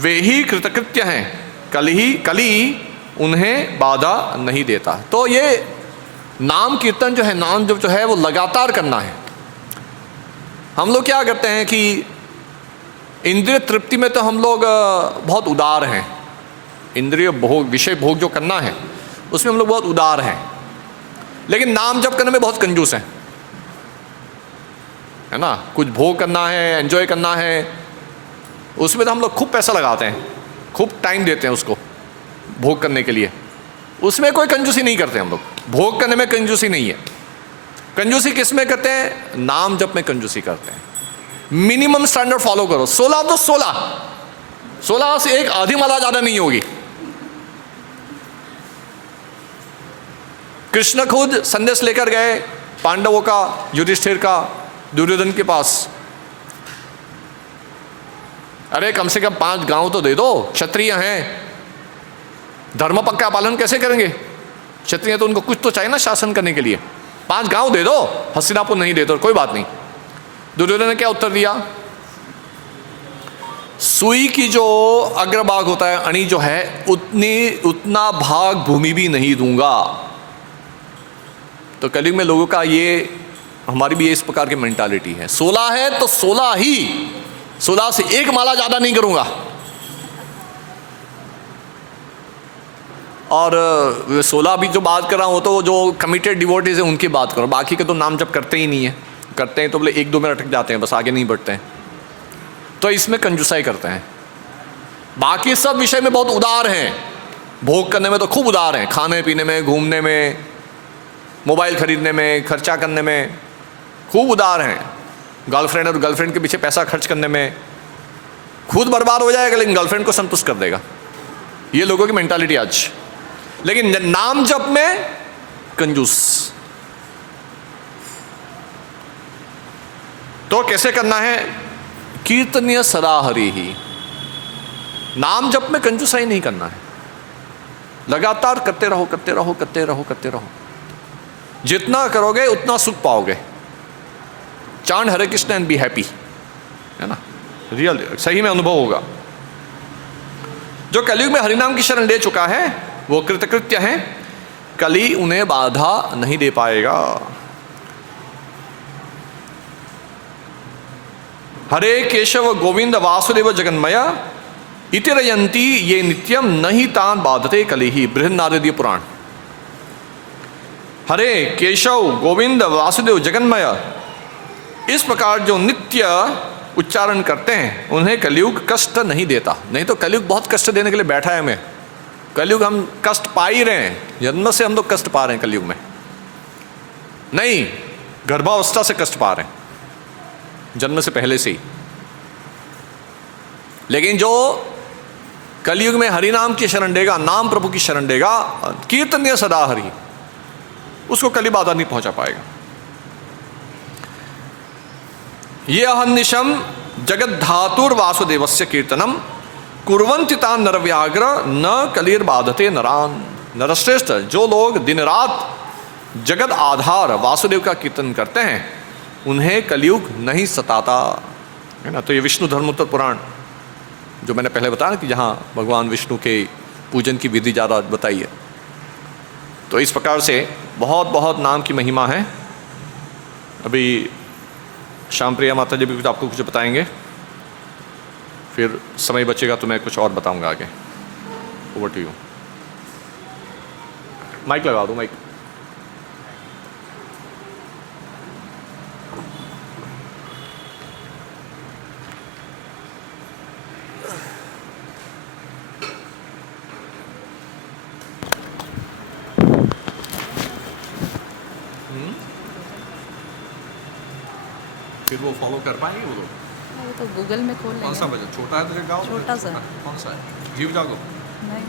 वे ही कृतकृत्य हैं, कली उन्हें बाधा नहीं देता। तो ये नाम कीर्तन जो है, नाम जो है वो लगातार करना है। हम लोग क्या करते हैं कि इंद्रिय तृप्ति में तो हम लोग बहुत उदार हैं, इंद्रिय भोग विषय भोग जो करना है उसमें हम लोग बहुत उदार हैं, लेकिन नाम जप करने में बहुत कंजूस हैं, है ना। कुछ भोग करना है, एंजॉय करना है, उसमें तो हम लोग खूब पैसा लगाते हैं, खूब टाइम देते हैं उसको भोग करने के लिए, उसमें कोई कंजूसी नहीं करते हम लोग। भोग करने में कंजूसी नहीं है। कंजूसी किस में करते हैं? नाम जप में कंजूसी करते हैं। मिनिमम स्टैंडर्ड फॉलो करो। 16 तो 16 से एक आधी माला ज़्यादा नहीं होगी। कृष्ण खुद संदेश लेकर गए पांडवों का, युधिष्ठिर का, दुर्योधन के पास। अरे कम से कम 5 गांव तो दे दो, क्षत्रिय हैं, धर्म पक्का पालन कैसे करेंगे? क्षत्रिय तो उनको कुछ तो चाहिए ना शासन करने के लिए। 5 गांव दे दो, हस्तिनापुर नहीं दे दो, कोई बात नहीं। दुर्योधन ने क्या उत्तर दिया? सुई की जो अग्रभाग होता है, अणी जो है, उतना भाग भूमि भी नहीं दूंगा। तो कलयुग में लोगों का ये, हमारी भी इस प्रकार की मेंटालिटी है। 16 है तो 16 ही, 16 से एक माला ज्यादा नहीं करूंगा। और 16 भी जो बात कर रहा हूं तो जो कमिटेड डिवोटीज है उनकी बात करो, बाकी के तो नाम जप करते ही नहीं है। करते हैं तो बोले 1-2 में अटक जाते हैं, बस आगे नहीं बढ़ते हैं। तो इसमें कंजूसाई करते हैं। बाकी सब विषय में बहुत उदार हैं, भोग करने में तो खूब उदार हैं, खाने पीने में, घूमने में, मोबाइल खरीदने में, खर्चा करने में खूब उदार हैं। गर्लफ्रेंड और गर्लफ्रेंड के पीछे पैसा खर्च करने में खुद बर्बाद हो जाएगा लेकिन गर्लफ्रेंड को संतुष्ट कर देगा। ये लोगों की मेंटालिटी आज। लेकिन नाम जप में कंजूस। तो कैसे करना है? कीर्तनीय सदा हरि ही। नाम जप में कंजूसाई नहीं करना है, लगातार करते रहो, करते रहो, करते रहो, करते रहो। जितना करोगे उतना सुख पाओगे। चांड हरे कृष्ण एंड बी हैप्पी, है ना। रियल सही में अनुभव होगा। जो कलयुग में हरिनाम की शरण ले चुका है वो कृतकृत्य है, कली उन्हें बाधा नहीं दे पाएगा। हरे केशव गोविंद वासुदेव जगन्मय इतिरयंती ये नित्यम नहीं तान बाधते कली ही। बृहन्नारदीय पुराण। हरे केशव गोविंद वासुदेव जगन्मय, इस प्रकार जो नित्य उच्चारण करते हैं उन्हें कलयुग कष्ट नहीं देता। नहीं तो कलयुग बहुत कष्ट देने के लिए बैठा है हमें। कलयुग हम कष्ट पा ही रहे हैं, जन्म से हम लोग कष्ट पा रहे हैं कलयुग में। नहीं, गर्भावस्था से कष्ट पा रहे हैं, जन्म से पहले से ही। लेकिन जो कलयुग में हरिनाम की शरण देगा, नाम प्रभु की शरण देगा, कीर्तनीय सदा हरि, उसको कली बाधा नहीं पहुंचा पाएगा। ये अहन्निशम जगत धातुर वासुदेवस्य कीर्तनम कुर्वन्ति तान नरव्याग्र न कलिर बाधते नरान। नरश्रेष्ठ, जो लोग दिन रात जगत आधार वासुदेव का कीर्तन करते हैं उन्हें कलयुग नहीं सताता, है ना। तो ये विष्णु धर्मोत्तर पुराण जो मैंने पहले बताया कि जहाँ भगवान विष्णु के पूजन की विधि ज़्यादा बताई है। तो इस प्रकार से बहुत बहुत नाम की महिमा है। अभी श्याम प्रिया माता जी भी कुछ आपको कुछ बताएंगे, फिर समय बचेगा तो मैं कुछ और बताऊंगा आगे। Over to you. माइक लगा दो, माइक। फिर वो फॉलो कर पाएंगे वो लोग? वो तो गूगल में खोल लेंगे। कौन सा भजन? छोटा है तेरे गाँव? छोटा सा। कौन सा है? जीव जागो? नहीं।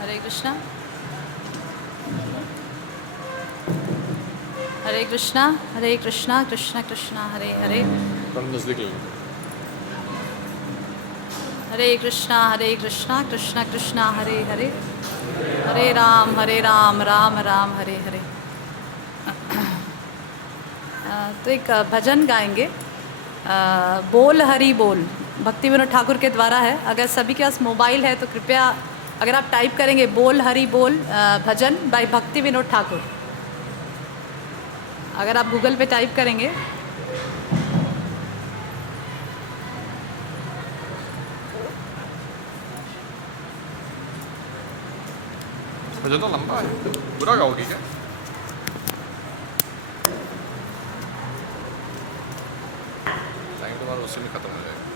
हरे कृष्णा। हरे कृष्णा कृष्णा कृष्णा हरे हरे, थोड़ा नजदीक ले लो। हरे कृष्णा कृष्णा कृष्णा हरे हरे, हरे राम राम राम हरे हरे। तो एक भजन गाएंगे, बोल हरि बोल, भक्ति विनोद ठाकुर के द्वारा है। अगर सभी के पास मोबाइल है तो कृपया अगर आप टाइप करेंगे बोल हरि बोल भजन बाय भक्ति विनोद ठाकुर, अगर आप गूगल पे टाइप करेंगे भजन तो लंबा है, पूरा गाओगी क्या? टाइम तुम्हारा उससे भी खत्म हो जाएगा।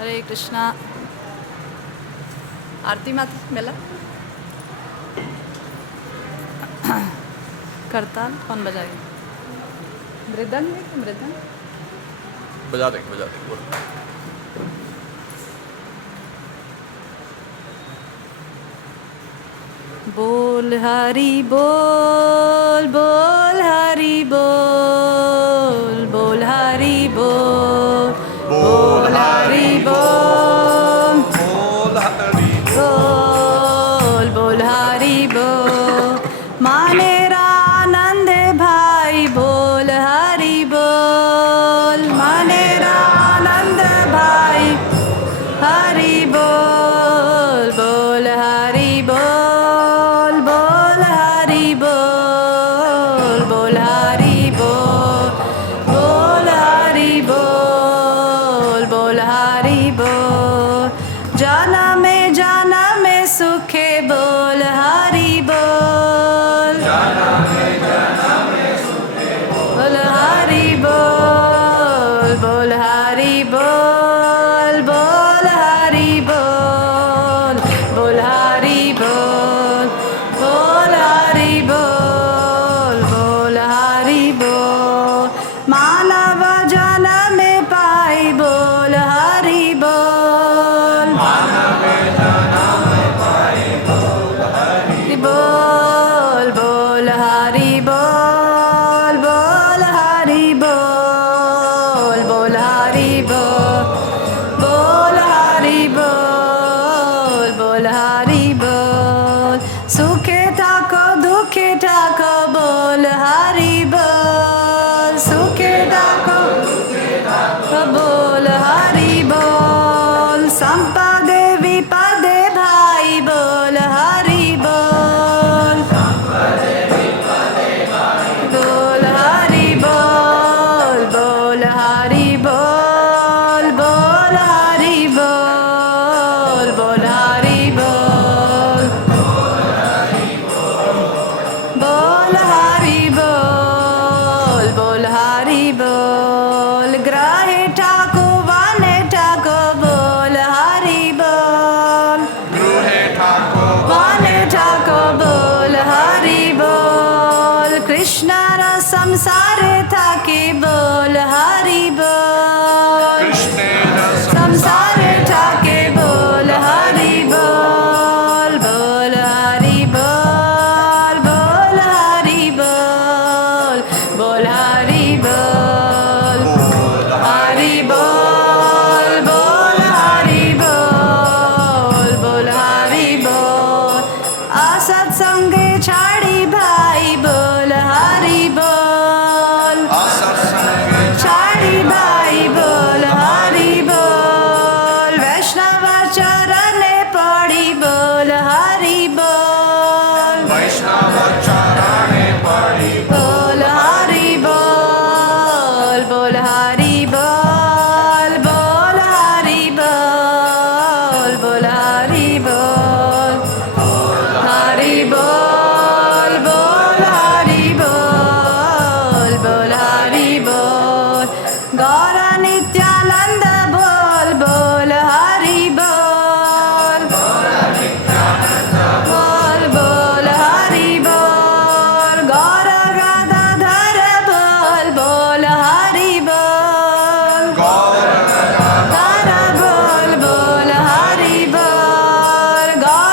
हरे कृष्णा। आरती माता मेला करताल कौन बजाएगा? मृदंग है कि मृदंग? बजा देंगे बोलो। बोल हरि बोल, बोल हरि बोल, बोल हरि बोल, बोल हरि बोल, बोल हरि बोल, बोल हरि बोल, माने आनंद भाई बोल हरि बोल, माने आनंद भाई हरि बोल, बोल हरि बोल, बोल हरि बोल, बोल हरि बोल, बोल हरि बोल, बोल हरि बोल, जन्म में सुखे बोल हरि बोल, बोल हरि बोल, बोल हरि बोल, बोल हरि बोल, बोल हरि बोल, बोल हरि बोल, बोल हरि बोल, मानव जन्म में पाई बोल हरि बोल, बोल, बोल हरि बोल, बोल हरि बोल, बोल हरि बोल, बोल हरि बोल, बोल हरि बोल, सुखे ठाको दुखे ठाको बोल हरि बोल, सुखे ठाको बोल हरि बोल, संपदे विपदे भाई बोल हरि बोल, बोल हरि बोल, बोल हरि बोल, बोल हरि बोल, बोल हरि बोल, बोल हरि बोल, बोल हरि बोल, ग्राहे ठाको वाने ठाको बोल हरि बोल, वाने ठाको बोल हरि बोल, कृष्ण रसम सारे थाके बोल हरि बोल, संसारे ठाके बोल हरि बोल, बोल हरि बोल, बोल हरि बोल, बोल हरि बोल, हरि बोल, बोल हरि बोल, बोल हरि बोल, असत संगे छाड़ी भाई बोल हरि बोल, छाड़ी भाई बोल हरि बोल, वैष्णव चरण पड़ी बोल हरि बोल, बोल हरि बोल, बोल हरि बोल, बोल हरि बोल, बोल हरि बोल, हरि बोल, बोल हरि बोल, बोल हरि बोल, गौर नित्यानंद बोल, बोल हरि बोल, बोल, बोल हरि बोल, गौर गदाधर बोल, बोल हरि बोल, धर बोल, बोल हरि बोल, गौर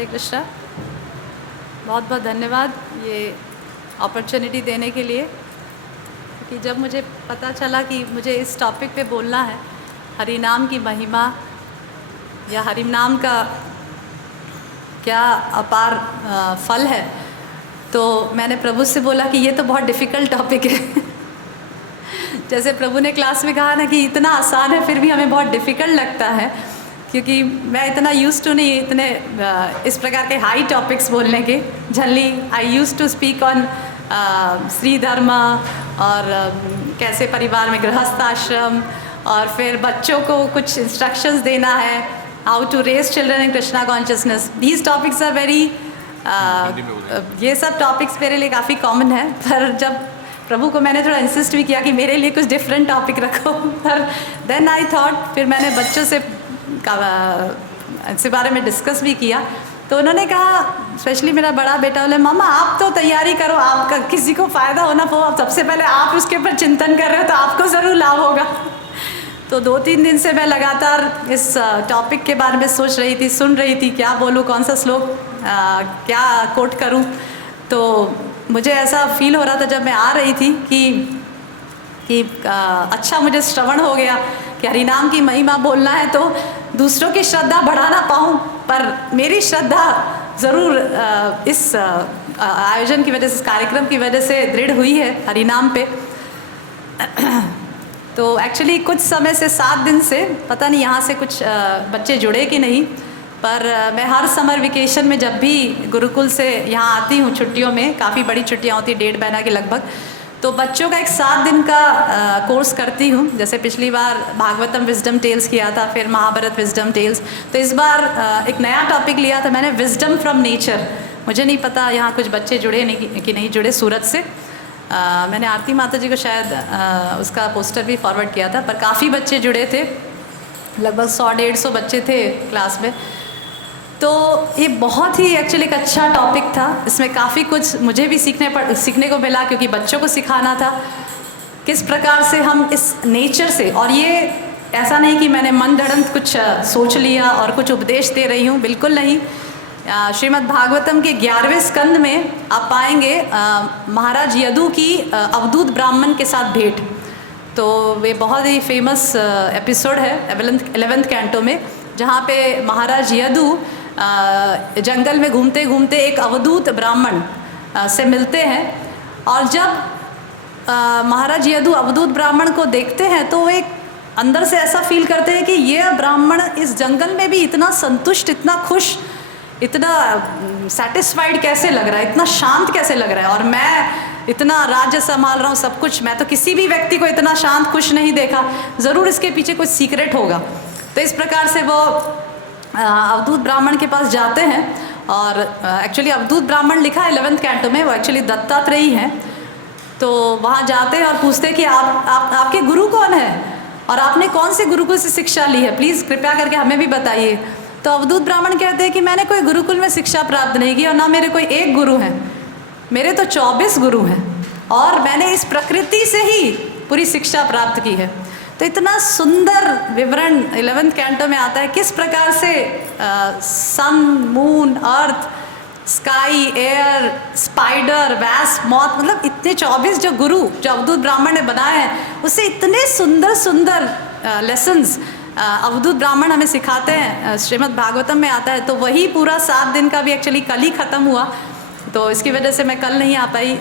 हरे कृष्णा, बहुत बहुत धन्यवाद ये अपॉर्चुनिटी देने के लिए, कि जब मुझे पता चला कि मुझे इस टॉपिक पे बोलना है, हरि नाम की महिमा या हरि नाम का क्या अपार फल है, तो मैंने प्रभु से बोला कि ये तो बहुत डिफ़िकल्ट टॉपिक है। जैसे प्रभु ने क्लास में कहा ना कि इतना आसान है फिर भी हमें बहुत डिफ़िकल्ट लगता है, क्योंकि मैं इतना यूज़ टू नहीं इतने इस प्रकार के हाई टॉपिक्स बोलने के। Generally I use to speak on स्त्री धर्म और कैसे परिवार में गृहस्थ आश्रम, और फिर बच्चों को कुछ इंस्ट्रक्शंस देना है, how to raise children in Krishna consciousness. These topics are very ये सब टॉपिक्स मेरे लिए काफ़ी कॉमन है, पर जब प्रभु को मैंने थोड़ा इंसिस्ट भी किया कि मेरे लिए कुछ डिफरेंट टॉपिक रखो, पर देन आई थॉट, फिर मैंने बच्चों से इस बारे में डिस्कस भी किया, तो उन्होंने कहा, स्पेशली मेरा बड़ा बेटा, बोले मामा आप तो तैयारी करो, आपका किसी को फ़ायदा होना हो, सबसे पहले आप उसके ऊपर चिंतन कर रहे हो तो आपको ज़रूर लाभ होगा। तो 2-3 दिन से मैं लगातार इस टॉपिक के बारे में सोच रही थी, सुन रही थी, क्या बोलूँ, कौन सा श्लोक क्या कोट करूँ। तो मुझे ऐसा फील हो रहा था जब मैं आ रही थी कि अच्छा मुझे श्रवण हो गया कि हरिनाम की महिमा बोलना है तो दूसरों की श्रद्धा बढ़ा ना पाऊँ, पर मेरी श्रद्धा ज़रूर इस आयोजन की वजह से, इस कार्यक्रम की वजह से दृढ़ हुई है हरिनाम पे। तो एक्चुअली कुछ समय से 7 दिन से पता नहीं यहाँ से कुछ बच्चे जुड़े कि नहीं, पर मैं हर समर वेकेशन में जब भी गुरुकुल से यहाँ आती हूँ छुट्टियों में, काफ़ी बड़ी छुट्टियाँ होती 1.5 महीना के लगभग, तो बच्चों का एक 7 दिन का कोर्स करती हूँ। जैसे पिछली बार भागवतम विजडम टेल्स किया था, फिर महाभारत विजडम टेल्स, तो इस बार एक नया टॉपिक लिया था मैंने, विजडम फ्रॉम नेचर। मुझे नहीं पता यहाँ कुछ बच्चे जुड़े नहीं कि नहीं जुड़े सूरत से। मैंने आरती माता जी को शायद उसका पोस्टर भी फॉरवर्ड किया था, पर काफ़ी बच्चे जुड़े थे, लगभग 100-150 बच्चे थे क्लास में। तो ये बहुत ही एक्चुअली एक अच्छा टॉपिक था, इसमें काफ़ी कुछ मुझे भी सीखने को मिला, क्योंकि बच्चों को सिखाना था किस प्रकार से हम इस नेचर से, और ये ऐसा नहीं कि मैंने मन गढ़ंत कुछ सोच लिया और कुछ उपदेश दे रही हूँ, बिल्कुल नहीं। श्रीमद् भागवतम के 11वें स्कंद में आप पाएंगे महाराज यदु की अवधूत ब्राह्मण के साथ भेंट। तो वे बहुत ही फेमस एपिसोड है 11th कैंटो में, जहाँ पे महाराज यदु जंगल में घूमते घूमते एक अवधूत ब्राह्मण से मिलते हैं, और जब महाराज यदु अवधूत ब्राह्मण को देखते हैं तो वो एक अंदर से ऐसा फील करते हैं कि ये ब्राह्मण इस जंगल में भी इतना संतुष्ट, इतना खुश, इतना सेटिस्फाइड कैसे लग रहा है, इतना शांत कैसे लग रहा है, और मैं इतना राज्य संभाल रहा हूँ, सब कुछ, मैं तो किसी भी व्यक्ति को इतना शांत खुश नहीं देखा, ज़रूर इसके पीछे कुछ सीक्रेट होगा। तो इस प्रकार से वो अवधूत ब्राह्मण के पास जाते हैं, और एक्चुअली अवधूत ब्राह्मण लिखा है 11th कैंटो में, वो एक्चुअली दत्तात्रेयी हैं। तो वहाँ जाते हैं और पूछते हैं कि आपके गुरु कौन है और आपने कौन से गुरुकुल से शिक्षा ली है, प्लीज़ कृपया करके हमें भी बताइए। तो अवधूत ब्राह्मण कहते हैं कि मैंने कोई गुरुकुल में शिक्षा प्राप्त नहीं की, और ना मेरे कोई एक गुरु हैं, मेरे तो 24 गुरु हैं, और मैंने इस प्रकृति से ही पूरी शिक्षा प्राप्त की है। तो इतना सुंदर विवरण 11th कैंटो में आता है, किस प्रकार से सन, मून, अर्थ, स्काई, एयर, स्पाइडर, वैस, मॉथ, मतलब इतने 24 जो गुरु जो अवधूत ब्राह्मण ने बनाए हैं, उससे इतने सुंदर सुंदर लेसन्स अवधूत ब्राह्मण हमें सिखाते हैं। श्रीमद् भागवतम में आता है। तो वही पूरा 7 दिन का भी एक्चुअली कल ही ख़त्म हुआ, तो इसकी वजह से मैं कल नहीं आ पाई।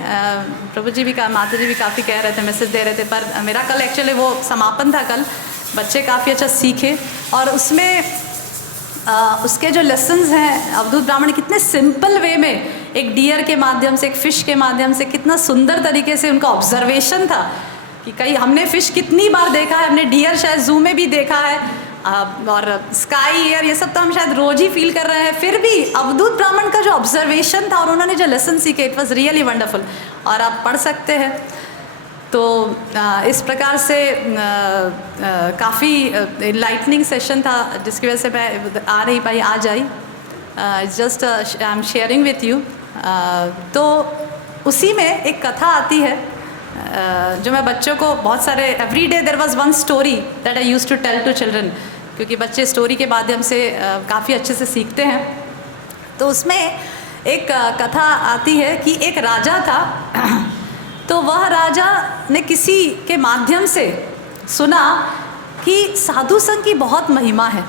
प्रभु जी भी माता जी भी काफ़ी कह रहे थे, मैसेज दे रहे थे, पर मेरा कल एक्चुअली वो समापन था कल। बच्चे काफ़ी अच्छा सीखे, और उसमें उसके जो लेसन्स हैं अवधूत ब्राह्मण कितने सिंपल वे में एक डियर के माध्यम से, एक फ़िश के माध्यम से, कितना सुंदर तरीके से उनका ऑब्जर्वेशन था कि कई हमने फ़िश कितनी बार देखा है, हमने डियर शायद जू में भी देखा है, और स्काई, एयर, ये सब तो हम शायद रोज़ ही फील कर रहे हैं, फिर भी अवधूत ब्राह्मण का जो ऑब्जर्वेशन था और उन्होंने जो लेसन सीखे, इट वॉज रियली वंडरफुल, और आप पढ़ सकते हैं। तो इस प्रकार से काफ़ी इनलाइटनिंग सेशन था, जिसकी वजह से मैं आ नहीं पाई, आज आई। Just I am sharing with you. तो उसी में एक कथा आती है जो मैं बच्चों को बहुत सारे, every day there was one story that I used to tell to children, क्योंकि बच्चे स्टोरी के माध्यम से काफ़ी अच्छे से सीखते हैं। तो उसमें एक कथा आती है कि एक राजा था तो वह राजा ने किसी के माध्यम से सुना कि साधु संघ की बहुत महिमा है,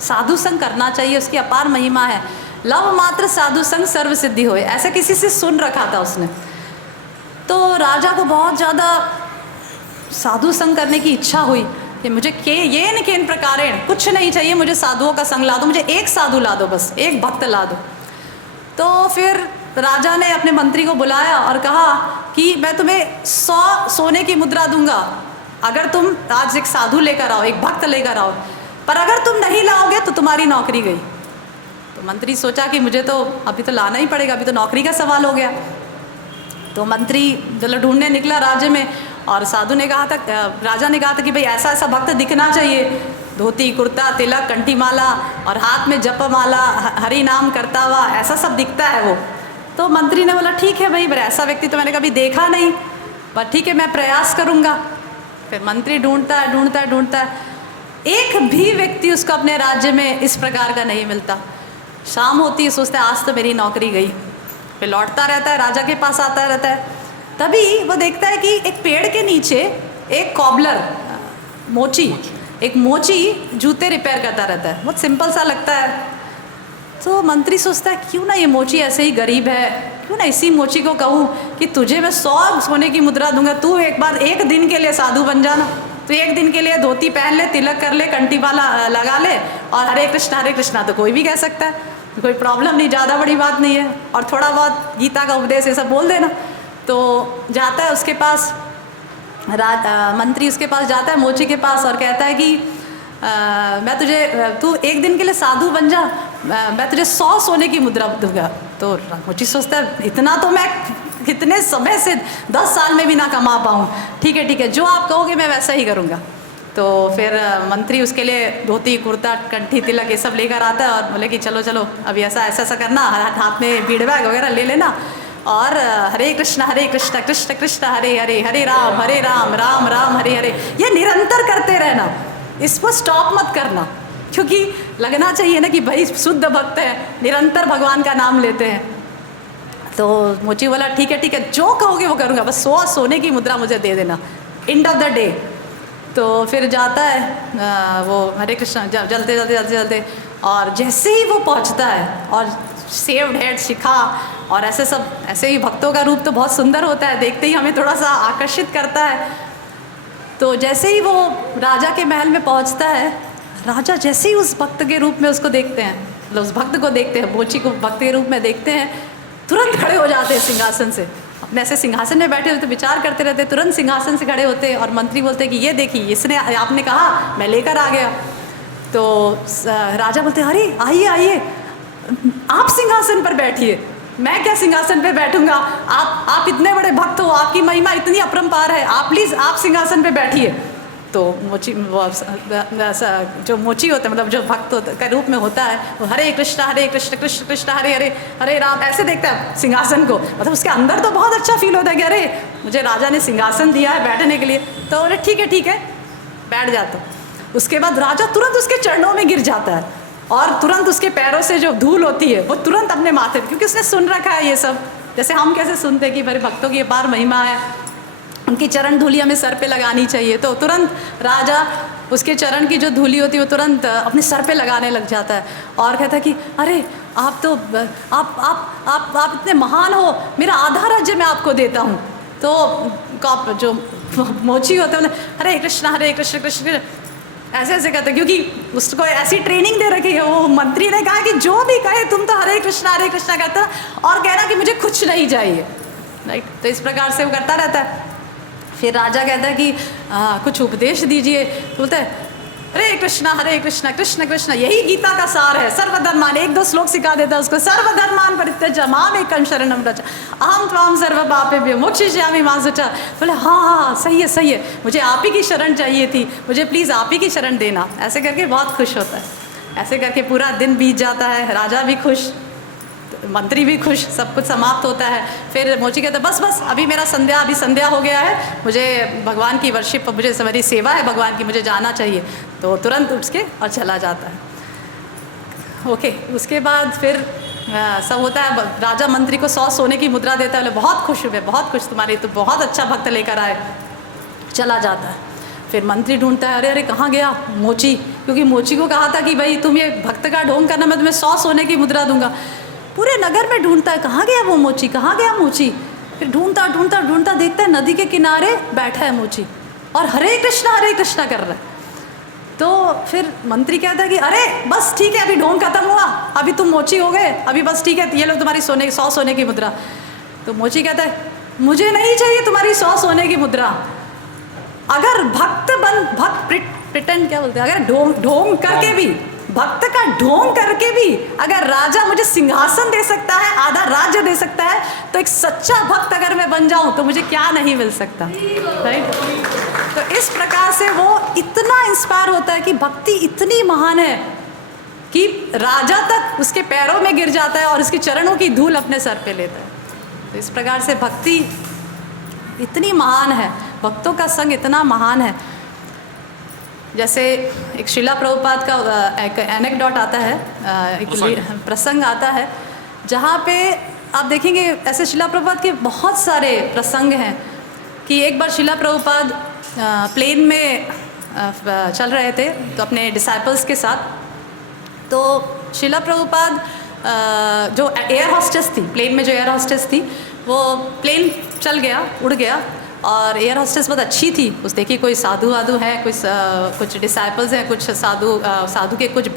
साधु संघ करना चाहिए, उसकी अपार महिमा है, लव मात्र साधु संघ सर्व सिद्धि होए, ऐसा किसी से सुन रखा था उसने। तो राजा को बहुत ज़्यादा साधु संघ करने की इच्छा हुई कि मुझे ये न केन प्रकारेण, कुछ नहीं चाहिए मुझे, साधुओं का संग ला दो, मुझे एक साधु ला दो, बस एक भक्त ला दो। तो फिर राजा ने अपने मंत्री को बुलाया और कहा कि मैं तुम्हें 100 सोने की मुद्रा दूंगा अगर तुम आज एक साधु लेकर आओ, एक भक्त लेकर आओ, पर अगर तुम नहीं लाओगे तो तुम्हारी नौकरी गई। तो मंत्री सोचा कि मुझे तो अभी तो लाना ही पड़ेगा, अभी तो नौकरी का सवाल हो गया। तो मंत्री जब ढूंढने निकला राज्य में, और साधु ने कहा था, राजा ने कहा था कि भाई ऐसा ऐसा भक्त दिखना चाहिए, धोती कुर्ता तिलक कंठी माला और हाथ में जप माला, हरि नाम करता हुआ, ऐसा सब दिखता है वो। तो मंत्री ने बोला ठीक है भाई, पर ऐसा व्यक्ति तो मैंने कभी देखा नहीं, पर ठीक है मैं प्रयास करूँगा। फिर मंत्री ढूंढता है ढूंढता है ढूंढता है, एक भी व्यक्ति उसको अपने राज्य में इस प्रकार का नहीं मिलता। शाम होती है, सोचता है आज तो मेरी नौकरी गई, फिर लौटता रहता है, राजा के पास आता रहता है। तभी वो देखता है कि एक पेड़ के नीचे एक कॉबलर एक मोची जूते रिपेयर करता रहता है, बहुत सिंपल सा लगता है। तो मंत्री सोचता है क्यों ना ये मोची ऐसे ही गरीब है, क्यों ना इसी मोची को कहूँ कि तुझे मैं 100 सोने की मुद्रा दूंगा, तू एक बार एक दिन के लिए साधु बन जाना, तो एक दिन के लिए धोती पहन ले, तिलक कर ले, कंठी वाला लगा ले और हरे कृष्णा तो कोई भी कह सकता है, कोई प्रॉब्लम नहीं, ज़्यादा बड़ी बात नहीं है, और थोड़ा बहुत गीता का उपदेश ये सब बोल देना। तो जाता है उसके पास, मंत्री उसके पास जाता है, मोची के पास, और कहता है कि तू एक दिन के लिए साधु बन जा, मैं तुझे 100 सोने की मुद्रा दूंगा। तो मोची सोचता है इतना तो मैं कितने समय से 10 साल में भी ना कमा पाऊँ, ठीक है जो आप कहोगे मैं वैसा ही करूँगा। तो फिर मंत्री उसके लिए धोती कुर्ता कंठी तिलक ये सब लेकर आता है और बोले कि चलो अभी ऐसा करना, हाथ में बीड़ बैग वगैरह ले लेना, और हरे कृष्ण कृष्ण कृष्ण हरे हरे, हरे राम राम राम हरे हरे, ये निरंतर करते रहना, इसको स्टॉप मत करना, क्योंकि लगना चाहिए ना कि भाई शुद्ध भक्त है, निरंतर भगवान का नाम लेते हैं। तो मोची बोला ठीक है जो कहोगे वो करूँगा, बस 100 सोने की मुद्रा मुझे दे देना एंड ऑफ द डे। तो फिर जाता है वो हरे कृष्ण जलते, और जैसे ही वो पहुंचता है और सेव्ड हेड शिखा और ऐसे ही भक्तों का रूप तो बहुत सुंदर होता है, देखते ही हमें थोड़ा सा आकर्षित करता है। तो जैसे ही वो राजा के महल में पहुंचता है, राजा जैसे ही उस भक्त के रूप में उसको देखते हैं, मतलब उस भक्त को देखते हैं, मोची को भक्त के रूप में देखते हैं, तुरंत खड़े हो जाते हैं सिंहासन से। अपने ऐसे सिंहासन में बैठे होते, विचार करते रहते, तुरंत सिंहासन से खड़े होते, और मंत्री बोलते हैं कि ये देखिए, इसने आपने कहा मैं लेकर आ गया। तो राजा बोलते अरे आइए आप सिंहासन पर बैठिए, मैं क्या सिंहासन पर बैठूंगा, आप इतने बड़े भक्त हो, आपकी महिमा इतनी अपरंपार है, आप प्लीज़ आप सिंहासन पर बैठिए। तो मोची जो मोची होता है, मतलब जो भक्त के रूप में होता है, वो हरे कृष्ण कृष्ण कृष्ण हरे हरे, हरे राम, ऐसे देखता है सिंहासन को, मतलब उसके अंदर तो बहुत अच्छा फील होता है कि अरे मुझे राजा ने सिंहासन दिया है बैठने के लिए। तो बोले ठीक है बैठ जाता। उसके बाद राजा तुरंत उसके चरणों में गिर जाता है, और तुरंत उसके पैरों से जो धूल होती है वो तुरंत अपने माथे, क्योंकि उसने सुन रखा है ये सब, जैसे हम कैसे सुनते हैं कि मेरे भक्तों की अपार महिमा है, उनकी चरण धूलि हमें सर पे लगानी चाहिए। तो तुरंत राजा उसके चरण की जो धूलि होती है वो तुरंत अपने सर पे लगाने लग जाता है, और कहता है कि अरे आप तो आप इतने महान हो, मेरा आधा राज्य मैं आपको देता हूँ। तो जो मोची होते हैं हरे कृष्ण कृष्ण ऐसे कहते हैं, क्योंकि उसको ऐसी ट्रेनिंग दे रखी है। वो मंत्री ने कहा कि जो भी कहे तुम तो हरे कृष्णा कहते हो, और कहना कि मुझे कुछ नहीं चाहिए, राइट। तो इस प्रकार से वो करता रहता है। फिर राजा कहता है कि कुछ उपदेश दीजिए। तो बोलता है हरे कृष्णा कृष्ण कृष्ण, यही गीता का सार है, सर्वधर्मान, 1-2 श्लोक सिखा देता है उसको, सर्वधर्मान परित्यज्य माम एकं शरणं व्रज अहम त्वां सर्वपापेभ्यो मोक्षयिष्यामि मा शुचः। बोले हाँ सही है, मुझे आप ही की शरण चाहिए थी, मुझे प्लीज़ आप ही की शरण देना। ऐसे करके बहुत खुश होता है। ऐसे करके पूरा दिन बीत जाता है, राजा भी खुश, मंत्री भी खुश, सब कुछ समाप्त होता है। फिर मोची कहता है बस अभी संध्या हो गया है, मुझे भगवान की वर्शिप, मुझे मेरी सेवा है भगवान की, मुझे जाना चाहिए। तो तुरंत उठ के और चला जाता है। ओके, उसके बाद फिर सब होता है, राजा मंत्री को 100 सोने की मुद्रा देता है, बोले बहुत खुश हुए, बहुत खुश, तुम्हारे तो बहुत अच्छा भक्त लेकर आए, चला जाता है। फिर मंत्री ढूंढता है, अरे अरे कहाँ गया मोची, क्योंकि मोची को कहा था कि भाई तुम ये भक्त का ढोंग करना, मैं तुम्हें 100 सोने की मुद्रा दूंगा। पूरे नगर में ढूंढता है, कहाँ गया वो मोची, कहाँ गया मोची। फिर ढूंढता ढूंढता ढूंढता देखता है नदी के किनारे बैठा है मोची और हरे कृष्णा कर रहा है। तो फिर मंत्री कहता है कि अरे बस ठीक है, अभी ढोंग खत्म हुआ, अभी तुम मोची हो गए, अभी बस ठीक है, ये लो तुम्हारी 100 सोने की मुद्रा। तो मोची कहता है मुझे नहीं चाहिए तुम्हारी 100 सोने की मुद्रा, अगर भक्त प्रिटेंड क्या बोलते हैं, अगर ढोंग करके भी, भक्त का ढोंग करके भी अगर राजा मुझे सिंहासन दे सकता है, आधा राज्य दे सकता है, तो एक सच्चा भक्त अगर मैं बन जाऊं तो मुझे क्या नहीं मिल सकता, राइट। तो इस प्रकार से वो इतना इंस्पायर होता है कि भक्ति इतनी महान है कि राजा तक उसके पैरों में गिर जाता है और उसके चरणों की धूल अपने सर पे लेता है। तो इस प्रकार से भक्ति इतनी महान है, भक्तों का संग इतना महान है। जैसे एक शिला प्रभुपाद का एक एनेक्डोट आता है, एक प्रसंग आता है, जहाँ पे आप देखेंगे ऐसे शिला प्रभुपाद के बहुत सारे प्रसंग हैं कि एक बार शिला प्रभुपाद प्लेन में चल रहे थे तो अपने डिसाइपल्स के साथ, तो शिला प्रभुपाद जो एयर होस्टेस थी, प्लेन में जो एयर होस्टेस थी, वो प्लेन चल गया, उड़ गया, और एयर होस्टेस बहुत अच्छी थी। उस देखिए कोई साधु वाधु हैं, कुछ डिसाइपल्स हैं, कुछ साधु के कुछ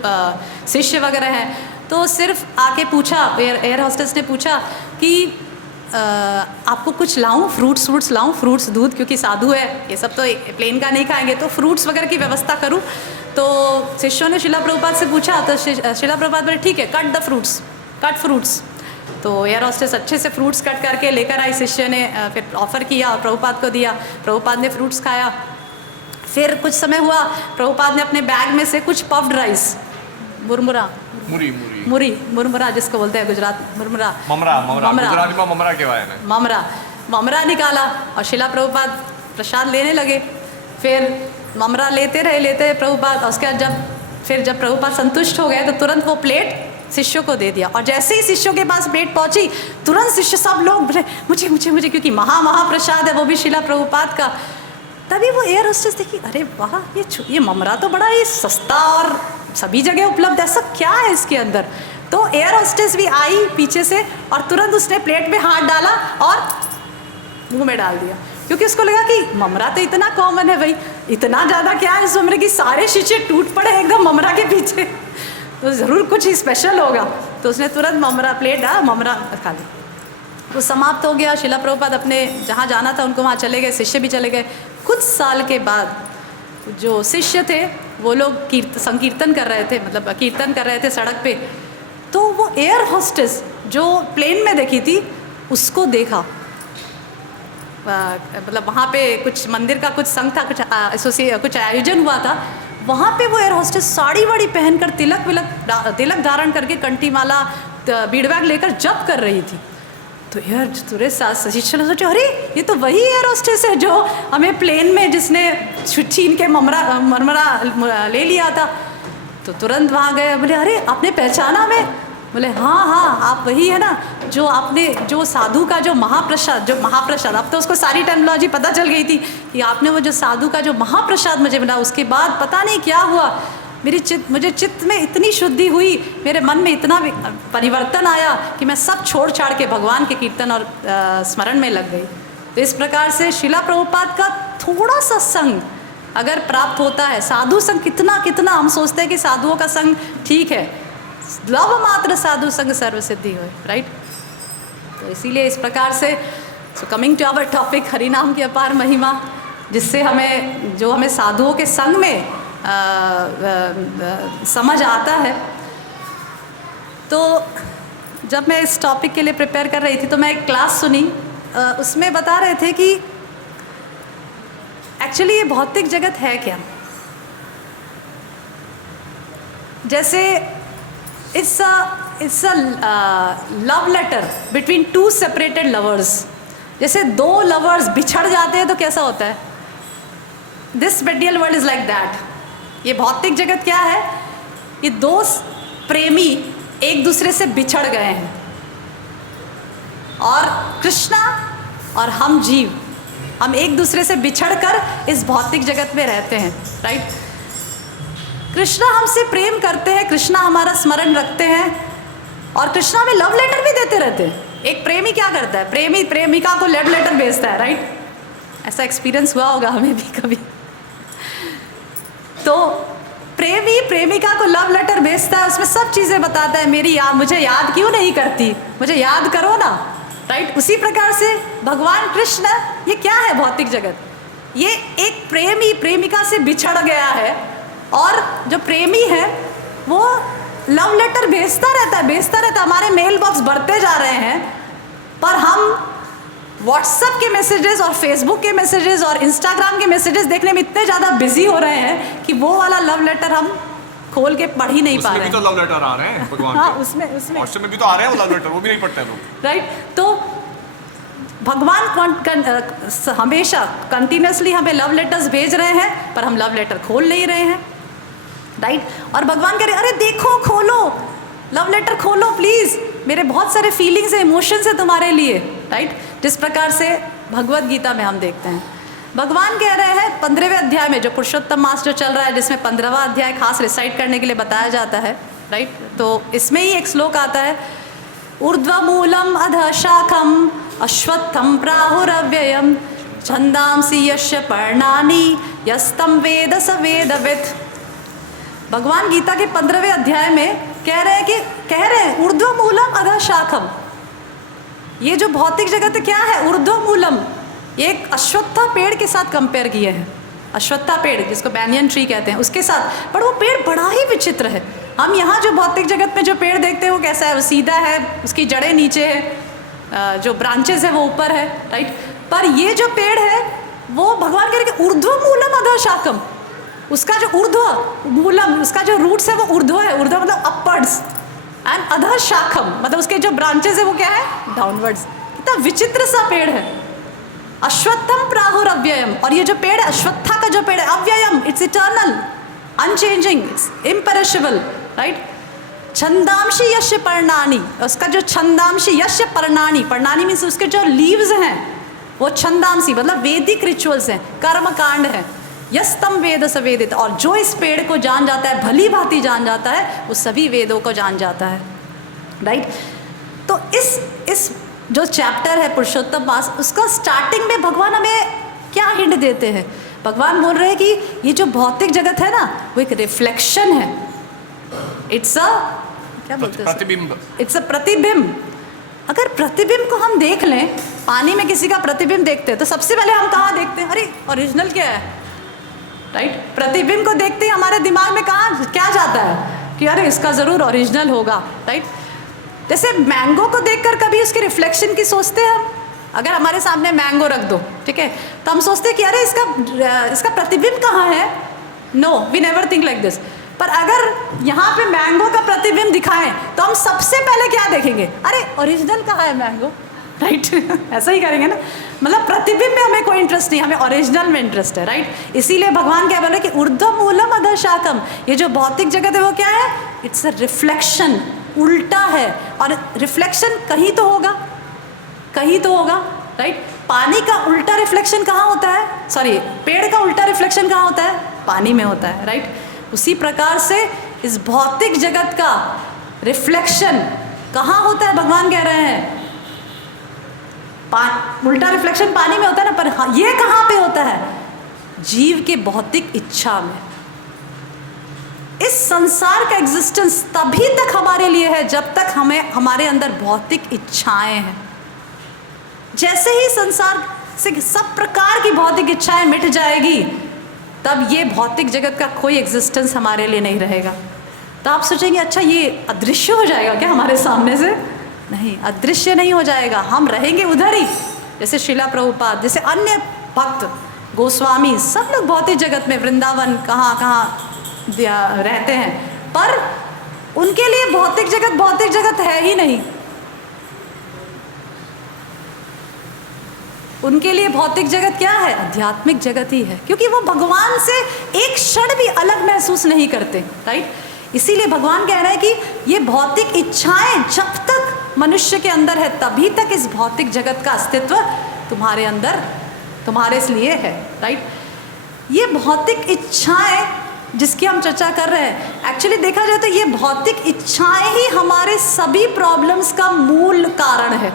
शिष्य वगैरह हैं। तो सिर्फ आके पूछा, एयर होस्टेस ने पूछा कि आपको कुछ लाऊं, फ्रूट्स लाऊं, फ्रूट्स, दूध, क्योंकि साधु है, ये सब तो प्लेन का नहीं खाएंगे, तो फ्रूट्स वगैरह की व्यवस्था करूं। तो शिष्यों ने शिला प्रभुपाद से पूछा, तो शिला प्रभुपाद बोले ठीक है, कट फ्रूट्स। तो एयर होस्टेस अच्छे से फ्रूट्स कट करके लेकर आई, शिष्य ने फिर ऑफ़र किया और प्रभुपाद को दिया, प्रभुपाद ने फ्रूट्स खाया। फिर कुछ समय हुआ, प्रभुपाद ने अपने बैग में से कुछ पफ्ड राइस, मुरमुरा जिसको बोलते हैं गुजरात, ममरा निकाला और शिला प्रभुपाद प्रसाद लेने लगे। फिर ममरा लेते रहे प्रभुपाद, और उसके बाद जब प्रभुपाद संतुष्ट हो गए तो तुरंत वो प्लेट शिष्यों को दे दिया। और जैसे ही शिष्यों के पास प्लेट पहुंची, तुरंत शिष्य सब लोग बोले मुझे, क्योंकि महाप्रसाद है वो भी शिला प्रभुपाद का। तभी वो एयर होस्टेस देखी, अरे वाह, ये ममरा तो बड़ा ही सस्ता और सभी जगह उपलब्ध है, ऐसा क्या है इसके अंदर। तो एयर होस्टेस भी आई पीछे से और तुरंत उसने प्लेट में हाथ डाला और मुंह में डाल दिया, क्योंकि उसको लगा कि ममरा तो इतना कॉमन है भाई, इतना ज़्यादा क्या है इस ममरे की, सारे शिष्य टूट पड़े एकदम ममरा के पीछे, तो ज़रूर कुछ ही स्पेशल होगा। तो उसने तुरंत ममरा खा ली। वो समाप्त हो गया। शिला प्रभुपाद अपने जहाँ जाना था उनको वहाँ चले गए, शिष्य भी चले गए। कुछ साल के बाद जो शिष्य थे वो लोग संकीर्तन कर रहे थे, मतलब कीर्तन कर रहे थे सड़क पे, तो वो एयर होस्टेस जो प्लेन में देखी थी उसको देखा। मतलब वहाँ पे कुछ मंदिर का कुछ संघ था, कुछ आयोजन हुआ था, वहाँ पे वो एयर होस्टेस साड़ी वाड़ी पहनकर तिलक धारण करके कंठी माला बीड़ बैग लेकर जप कर रही थी। तो यार तुरे शिष्य ने सोचा, अरे ये तो वही एयर होस्टेस है जो हमें प्लेन में जिसने छीन के मरमरा ले लिया था। तो तुरंत वहाँ गए, बोले अरे आपने पहचाना हमें? बोले हाँ आप वही है ना जो आपने जो साधु का जो महाप्रसाद अब तो उसको सारी टर्मिनोलॉजी पता चल गई थी कि आपने वो जो साधु का जो महाप्रसाद मुझे मिला, उसके बाद पता नहीं क्या हुआ, मुझे चित्त में इतनी शुद्धि हुई, मेरे मन में इतना परिवर्तन आया कि मैं सब छोड़ छाड़ के भगवान के कीर्तन और स्मरण में लग गई। तो इस प्रकार से शिला प्रभुपाद का थोड़ा सा संग अगर प्राप्त होता है, साधु संग कितना हम सोचते हैं कि साधुओं का संग ठीक है, लव मात्र साधु संग सर्व सिद्धि हो, राइट। तो इसीलिए इस प्रकार से कमिंग टू आवर टॉपिक, हरिनाम की अपार महिमा, जिससे हमें साधुओं के संग में समझ आता है। तो जब मैं इस टॉपिक के लिए प्रिपेयर कर रही थी तो मैं एक क्लास सुनी, उसमें बता रहे थे कि एक्चुअली ये भौतिक जगत है क्या। जैसे it's a love letter between two separated lovers. जैसे दो लवर्स बिछड़ जाते हैं तो कैसा होता है, this material world is like that. ये भौतिक जगत क्या है, ये दो प्रेमी एक दूसरे से बिछड़ गए हैं, और कृष्णा और हम जीव, हम एक दूसरे से बिछड़कर इस भौतिक जगत में रहते हैं, राइट। कृष्णा हमसे प्रेम करते हैं, कृष्णा हमारा स्मरण रखते हैं, और कृष्णा हमें लव लेटर भी देते रहते हैं। एक प्रेमी क्या करता है, प्रेमी प्रेमिका को लव लेटर भेजता है, राइट। ऐसा एक्सपीरियंस हुआ होगा हमें भी कभी। तो प्रेमी प्रेमिका को लव लेटर भेजता है, उसमें सब चीज़ें बताता है, मेरी मुझे याद क्यों नहीं करती, मुझे याद करो ना, राइट। उसी प्रकार से भगवान कृष्ण, ये क्या है भौतिक जगत, ये एक प्रेमी प्रेमिका से बिछड़ गया है, और जो प्रेमी है वो लव लेटर भेजता रहता है, हमारे मेल बॉक्स बढ़ते जा रहे हैं, पर हम व्हाट्सएप के मैसेजेस और फेसबुक के मैसेजेस और इंस्टाग्राम के मैसेजेस देखने में इतने ज़्यादा बिजी हो रहे हैं कि वो वाला लव लेटर हम खोल के पढ़ ही नहीं पा रहे हैं। उसमें भी तो लव लेटर आ रहे हैं भगवान हाँ, के। उसमें व्हाट्सएप में भी तो आ रहे हैं वो लव लेटर, वो भी नहीं पढ़ते हैं लोग, राइट। तो भगवान हमेशा कंटिन्यूसली हमें लव लेटर्स भेज रहे हैं, पर हम लव लेटर खोल नहीं रहे हैं, राइट। और भगवान कह रहे अरे देखो, खोलो लव लेटर, खोलो प्लीज़, मेरे बहुत सारे फीलिंग्स है, इमोशंस है तुम्हारे लिए, राइट। जिस प्रकार से भगवत गीता में हम देखते हैं, भगवान कह रहे हैं 15वें अध्याय में, जो पुरुषोत्तम मास जो चल रहा है, जिसमें 15वां अध्याय खास रिसाइट करने के लिए बताया जाता है, राइट। तो इसमें ही एक श्लोक आता है, ऊर्ध्वमूलम अधः शाखम अश्वत्थम प्राहुरव्ययम छंदांसि यस्य पर्णानि यस्तं वेद स वेदवित्। भगवान गीता के 15वें अध्याय में कह रहे हैं ऊर्ध्वमूलम अधः शाखम, ये जो भौतिक जगत क्या है, ऊर्ध्वमूलम, ये एक अश्वत्था पेड़ के साथ कंपेयर किए हैं। अश्वत्था पेड़ जिसको बैनियन ट्री कहते हैं, उसके साथ, पर वो पेड़ बड़ा ही विचित्र है। हम यहाँ जो भौतिक जगत में जो पेड़ देखते हैं वो कैसा है, वो सीधा है, उसकी जड़ें नीचे है, जो ब्रांचेस है वो ऊपर है, राइट। पर ये जो पेड़ है वो भगवान कह रहे हैं ऊर्ध्वमूलम अधः शाखम, उसका जो ऊर्ध्व मूलम, उसका जो रूट्स है वो ऊर्ध्व है, ऊर्ध्व मतलब अपवर्ड्स, एंड अधः शाखम मतलब उसके जो ब्रांचेस है वो क्या है, डाउनवर्ड्स। कितना विचित्र सा पेड़ है। अश्वत्थम प्राहुर अव्ययम, और ये जो पेड़ है अश्वत्था का जो पेड़ है, अव्ययम, it's eternal, unchanging, it's imperishable, right. छंदांशी यस्य पर्णानि, उसका जो छंदांशी यस्य पर्णानि, पर्णानि मीन्स उसके जो लीव्स हैं वो छंदांशी मतलब वैदिक रिचुअल्स हैं, कर्म कांड है। यस्तम वेद स वेदित, और जो इस पेड़ को जान जाता है, भली भांति जान जाता है, वो सभी वेदों को जान जाता है, राइट। तो इस जो चैप्टर है पुरुषोत्तम मास, उसका स्टार्टिंग में भगवान हमें क्या हिंट देते हैं, भगवान बोल रहे हैं कि ये जो भौतिक जगत है ना, वो एक रिफ्लेक्शन है, इट्स अ क्या बोलते हैं, प्रतिबिंब, इट्स अ प्रतिबिंब। अगर प्रतिबिंब को हम देख लें, पानी में किसी का प्रतिबिंब देखते हैं तो सबसे पहले हम कहाँ देखते हैं, अरे ओरिजिनल क्या है, राइट। प्रतिबिंब को देखते ही हमारे दिमाग में कहाँ क्या जाता है कि अरे इसका ज़रूर ओरिजिनल होगा, राइट। जैसे मैंगो को देखकर कभी उसके रिफ्लेक्शन की सोचते हैं हम, अगर हमारे सामने मैंगो रख दो, ठीक है, तो हम सोचते हैं कि अरे इसका प्रतिबिंब कहाँ है, no, we never think like this. पर अगर यहाँ पे मैंगो का प्रतिबिंब दिखाएं तो हम सबसे पहले क्या देखेंगे, अरे ओरिजिनल कहाँ है मैंगो, राइट। ऐसा ही करेंगे ना, मतलब प्रतिबिंब में हमें कोई इंटरेस्ट नहीं, हमें ओरिजिनल में इंटरेस्ट है, राइट। इसीलिए भगवान क्या बोल रहे हैं कि ऊर्ध्वमूलम अधः शाखम, ये जो भौतिक जगत है वो क्या है, इट्स अ रिफ्लेक्शन, उल्टा है। और रिफ्लेक्शन कहीं तो होगा, कहीं तो होगा, राइट। पानी का उल्टा रिफ्लेक्शन कहाँ होता है, सॉरी, पेड़ का उल्टा रिफ्लेक्शन कहाँ होता है, पानी में होता है, राइट। उसी प्रकार से इस भौतिक जगत का रिफ्लेक्शन कहाँ होता है, भगवान कह रहे हैं उल्टा रिफ्लेक्शन पानी में होता है ना, पर हाँ, ये कहाँ पे होता है, जीव के भौतिक इच्छा में। इस संसार का एग्जिस्टेंस तभी तक हमारे लिए है जब तक हमें हमारे अंदर भौतिक इच्छाएं हैं। जैसे ही संसार से सब प्रकार की भौतिक इच्छाएं मिट जाएगी, तब ये भौतिक जगत का कोई एग्जिस्टेंस हमारे लिए नहीं रहेगा। तो आप सोचेंगे अच्छा ये अदृश्य हो जाएगा क्या हमारे सामने से, नहीं, अदृश्य नहीं हो जाएगा, हम रहेंगे उधर ही। जैसे श्रीला प्रभुपाद, जैसे अन्य भक्त गोस्वामी, सब लोग भौतिक जगत में वृंदावन कहाँ रहते हैं, पर उनके लिए भौतिक जगत है ही नहीं। उनके लिए भौतिक जगत क्या है, आध्यात्मिक जगत ही है, क्योंकि वो भगवान से एक क्षण भी अलग महसूस नहीं करते, राइट। इसीलिए भगवान कह रहे हैं कि ये भौतिक इच्छाएं जब तक मनुष्य के अंदर है तभी तक इस भौतिक जगत का अस्तित्व तुम्हारे अंदर, तुम्हारे लिए है, राइट। ये भौतिक इच्छाएं जिसकी हम चर्चा कर रहे हैं, एक्चुअली देखा जाए तो ये भौतिक इच्छाएं ही हमारे सभी प्रॉब्लम्स का मूल कारण है।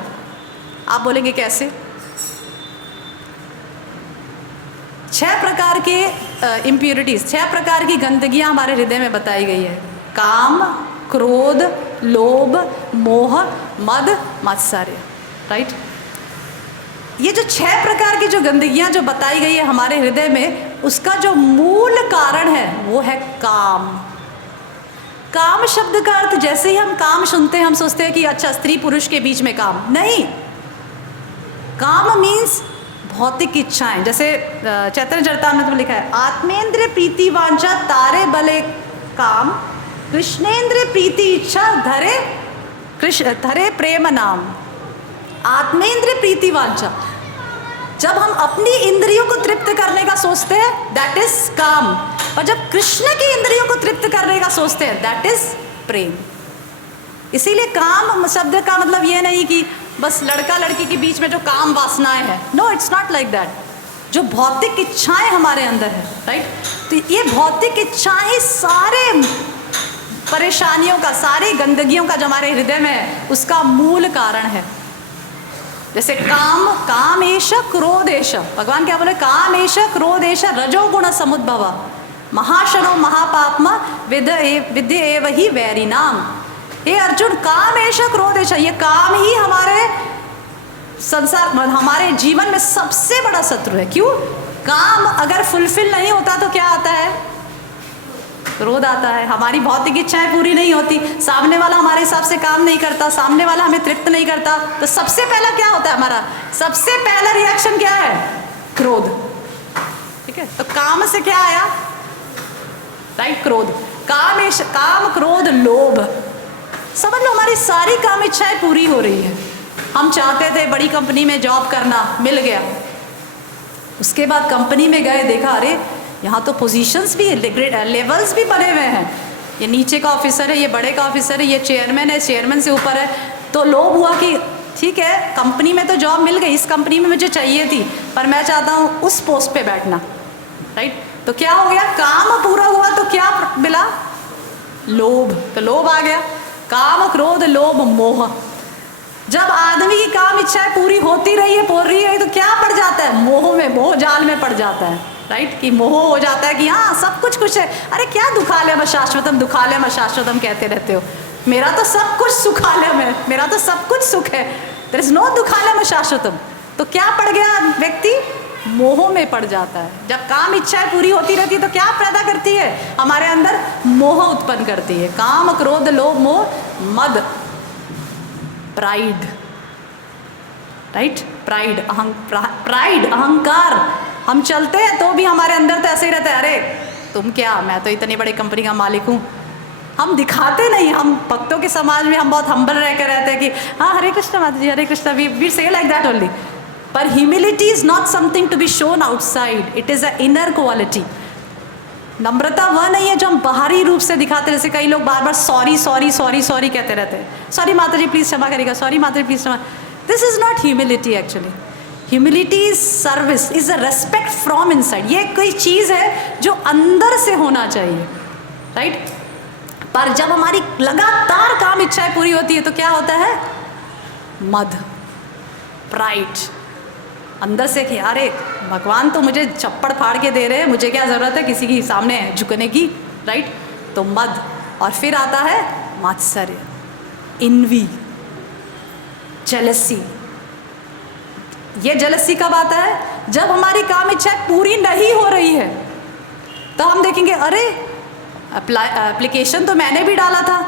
आप बोलेंगे कैसे? 6 प्रकार के इम्प्योरिटीज, 6 प्रकार की गंदगियां हमारे हृदय में बताई गई है। काम, क्रोध, लोभ, मोह, मद, मात्सर्य, राइट। ये जो 6 प्रकार की जो गंदगियां जो बताई गई है हमारे हृदय में, उसका जो मूल कारण है वो है काम। काम शब्द का अर्थ, जैसे ही हम काम सुनते हैं हम सोचते हैं कि अच्छा स्त्री पुरुष के बीच में काम, नहीं। काम मीन्स भौतिक इच्छाएं। जैसे चैतन्य चरितामृत में लिखा है, आत्मेंद्र प्रीति वांछा तारे बले काम, कृष्णेंद्र प्रीति इच्छा धरे प्रेम नाम। आत्मेंद्र प्रीति वांछा, जब हम अपनी इंद्रियों को तृप्त करने का सोचते हैं दैट इज काम, और जब कृष्ण की इंद्रियों को तृप्त करने का सोचते हैं दैट इज प्रेम। इसीलिए काम शब्द का मतलब ये नहीं कि बस लड़का लड़की के बीच में जो काम वासनाएं हैं, no, it's not like that. जो भौतिक इच्छाएं हमारे अंदर है, राइट, तो ये भौतिक इच्छाएं सारे परेशानियों का, सारी गंदगियों का जो हमारे हृदय में है उसका मूल कारण है। जैसे काम, कामेश क्रोधेश, भगवान क्या बोले, कामेश क्रोधेश रजोगुण समुद्भव, महाशनो महापापमा विद्य एव ही वैरिनाम। हे अर्जुन, कामेश क्रोधेश, ये काम ही हमारे संसार, हमारे जीवन में सबसे बड़ा शत्रु है। क्यों? काम अगर फुलफिल नहीं होता तो क्या आता है? क्रोध आता है। हमारी भौतिक इच्छाएं पूरी नहीं होती, सामने वाला हमारे हिसाब से काम नहीं करता, सामने वाला हमें तृप्त नहीं करता, तो सबसे पहला क्या होता है? हमारा सबसे पहला रिएक्शन क्या है? क्रोध। ठीक है, तो काम से क्या आया? राइट, क्रोध। काम, क्रोध, लोभ, समझ लो हमारी सारी काम इच्छाएं पूरी हो रही है। हम चाहते थे बड़ी कंपनी में जॉब करना, मिल गया। उसके बाद कंपनी में गए, देखा अरे यहाँ तो पोजीशंस भी, लेवल्स भी बने हुए हैं, ये नीचे का ऑफिसर है, ये बड़े का ऑफिसर है, ये चेयरमैन है, चेयरमैन से ऊपर है। तो लोभ हुआ कि ठीक है, कंपनी में तो जॉब मिल गई, इस कंपनी में मुझे चाहिए थी, पर मैं चाहता हूँ उस पोस्ट पे बैठना, राइट। तो क्या हो गया? काम पूरा हुआ तो क्या मिला? लोभ। तो लोभ आ गया। काम, क्रोध, लोभ, मोह। जब आदमी की काम इच्छाएं पूरी होती रही है तो क्या पड़ जाता है? मोह में, मोह जाल में पड़ जाता है, राइट, कि मोह हो जाता है कि हाँ सब कुछ है। अरे क्या दुखालयम शाश्वतम, दुखालयम शाश्वतम कहते रहते हो, मेरा तो सब कुछ सुखालयम है, मेरा तो सब कुछ सुख है, देयर इज नो दुखालयम शाश्वतम। तो क्या पड़ गया व्यक्ति? मोह में पड़ जाता है। जब काम इच्छाएं पूरी होती रहती है तो क्या पैदा करती है? हमारे अंदर मोह उत्पन्न करती है। काम, क्रोध, लोभ, मोह, मद, प्राइड, राइट, प्राइड, अहंकार। हम चलते हैं तो भी हमारे अंदर तो ऐसे ही रहता है, अरे तुम क्या, मैं तो इतनी बड़ी कंपनी का मालिक हूँ। हम दिखाते नहीं, हम भक्तों के समाज में हम बहुत हम्बल रह कर रहते हैं कि हाँ हरे कृष्ण माता ji, Hare Krishna, we say like that only. पर humility is not something to be shown outside, it is a inner quality. नम्रता वह नहीं है जो हम बाहरी रूप से दिखाते, जैसे कई लोग बार बार सॉरी सॉरी सॉरी सॉरी कहते रहते हैं, सॉरी माता जी प्लीज़ क्षमा करिएगा, सॉरी माता जी प्लीज़ क्षमा। This is not humility actually. Humility is service, is a respect from inside. ये कोई चीज़ है जो अंदर से होना चाहिए, राइट। पर जब हमारी लगातार काम इच्छाएं पूरी होती है तो क्या होता है? मद, प्राइड, अंदर से कि अरे भगवान तो मुझे चप्पड़ फाड़ के दे रहे हैं, मुझे क्या ज़रूरत है किसी के सामने झुकने की, राइट। तो मद, और फिर आता है मात्सर्य, इन्वी, जेलसी। ये जेलसी कब आता है? जब हमारी काम इच्छा पूरी नहीं हो रही है तो हम देखेंगे अरे एप्लीकेशन तो मैंने भी डाला था,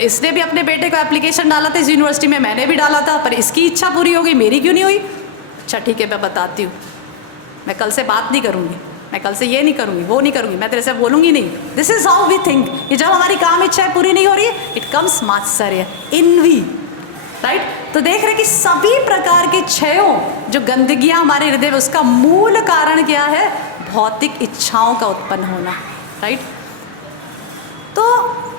इसने भी अपने बेटे को एप्लीकेशन डाला था इस यूनिवर्सिटी में, मैंने भी डाला था, पर इसकी इच्छा पूरी हो गई, मेरी क्यों नहीं हुई? अच्छा ठीक है, मैं बताती हूँ, मैं कल से बात नहीं करूँगी, मैं कल से ये नहीं करूँगी, वो नहीं करूँगी, मैं तेरे से बोलूँगी नहीं। This is how we think कि जब हमारी काम इच्छाएं पूरी नहीं हो रही है इट कम्स मात्सर्य, इन्वी, राइट। तो देख रहे कि सभी प्रकार के क्षयों, जो गंदगियाँ हमारे हृदय में, उसका मूल कारण क्या है? भौतिक इच्छाओं का उत्पन्न होना, राइट। तो